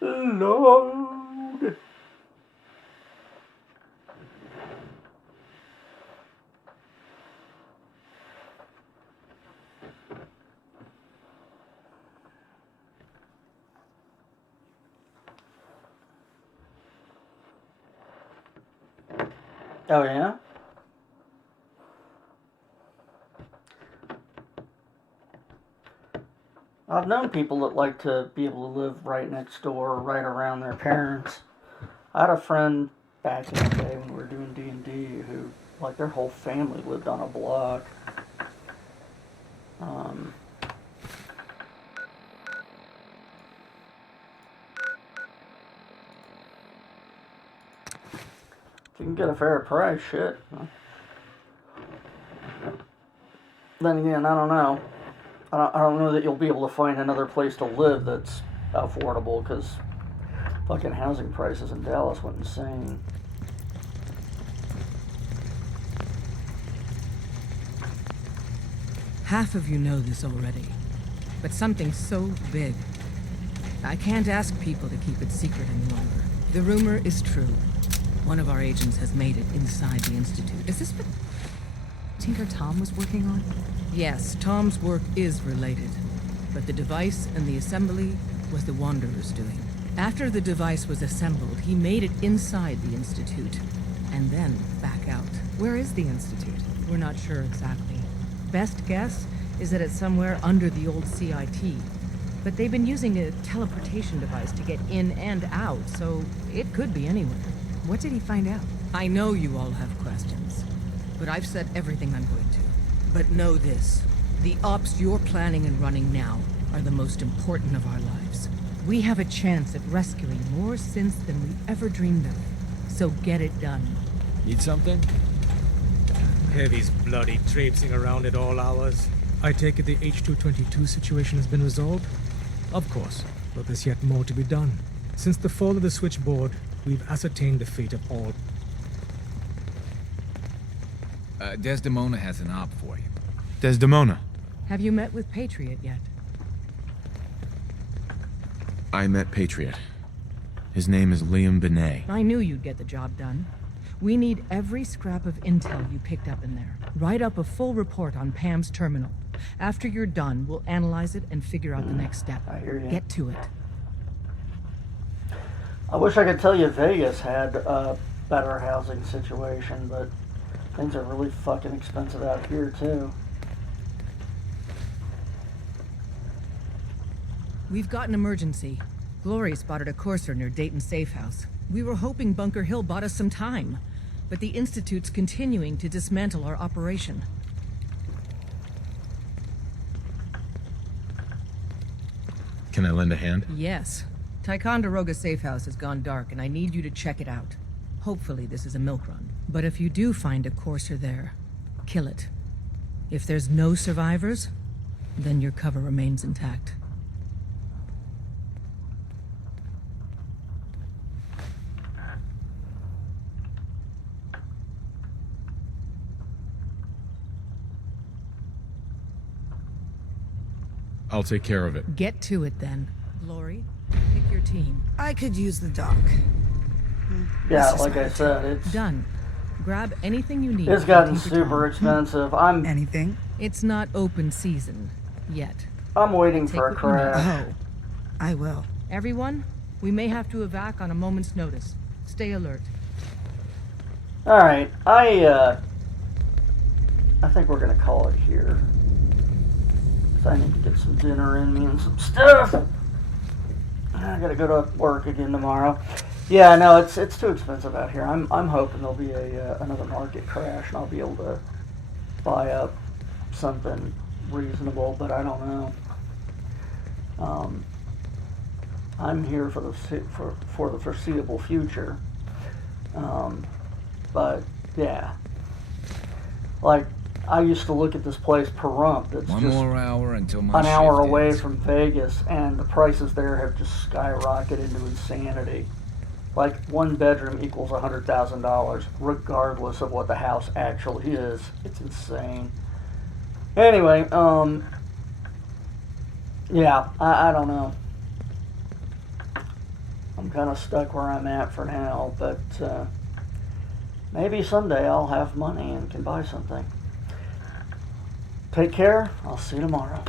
load. Oh yeah? I've known people that like to be able to live right next door, right around their parents. I had a friend back in the day when we were doing D&D who, like, their whole family lived on a block. If you can get a fair price, shit. Then again, I don't know. I don't know that you'll be able to find another place to live that's affordable, because fucking housing prices in Dallas went insane. Half of you know this already, but something so big, I can't ask people to keep it secret any longer. The rumor is true. One of our agents has made it inside the Institute. Is this what Tinker Tom was working on? Yes, Tom's work is related, but the device and the assembly was the Wanderer's doing. After the device was assembled, he made it inside the Institute, and then back out. Where is the Institute? We're not sure exactly. Best guess is that it's somewhere under the old CIT. But they've been using a teleportation device to get in and out, so it could be anywhere. What did he find out? I know you all have questions, but I've said everything I'm going to. But know this, the ops you're planning and running now are the most important of our lives. We have a chance at rescuing more synths than we ever dreamed of. So get it done. Need something? Heavy's bloody traipsing around at all hours. I take it the H-222 situation has been resolved? Of course, but there's yet more to be done. Since the fall of the switchboard, we've ascertained the fate of all. Desdemona has an op for you. Desdemona. Have you met with Patriot yet? I met Patriot. His name is Liam Benet. I knew you'd get the job done. We need every scrap of intel you picked up in there. Write up a full report on Pam's terminal. After you're done, we'll analyze it and figure out the next step. I hear you. Get to it. I wish I could tell you Vegas had a better housing situation, but things are really fucking expensive out here too. We've got an emergency. Glory spotted a courser near Dayton Safe House. We were hoping Bunker Hill bought us some time, but the Institute's continuing to dismantle our operation. Can I lend a hand? Yes. Ticonderoga Safe House has gone dark, and I need you to check it out. Hopefully this is a milk run. But if you do find a courser there, kill it. If there's no survivors, then your cover remains intact. I'll take care of it. Get to it then. Glory, pick your team. I could use the dock. Yeah, like I said, it's done. Grab anything you need. It's gotten super expensive. Anything? It's not open season yet. I'm waiting Take for a what you need. crash. Oh, I will. Everyone, we may have to evac on a moment's notice. Stay alert. All right, I think we're gonna call it here. 'Cause I need to get some dinner in me and some stuff. I gotta go to work again tomorrow. Yeah, no, it's too expensive out here. I'm hoping there'll be another market crash and I'll be able to buy up something reasonable, but I don't know. I'm here for the foreseeable future. But yeah, like I used to look at this place Pahrump that's One just more hour until my an hour shift away ends. from Vegas, and the prices there have just skyrocketed into insanity. Like one bedroom equals $100,000, regardless of what the house actually is. It's insane. Anyway, yeah, I don't know. I'm kind of stuck where I'm at for now, but maybe someday I'll have money and can buy something. Take care. I'll see you tomorrow.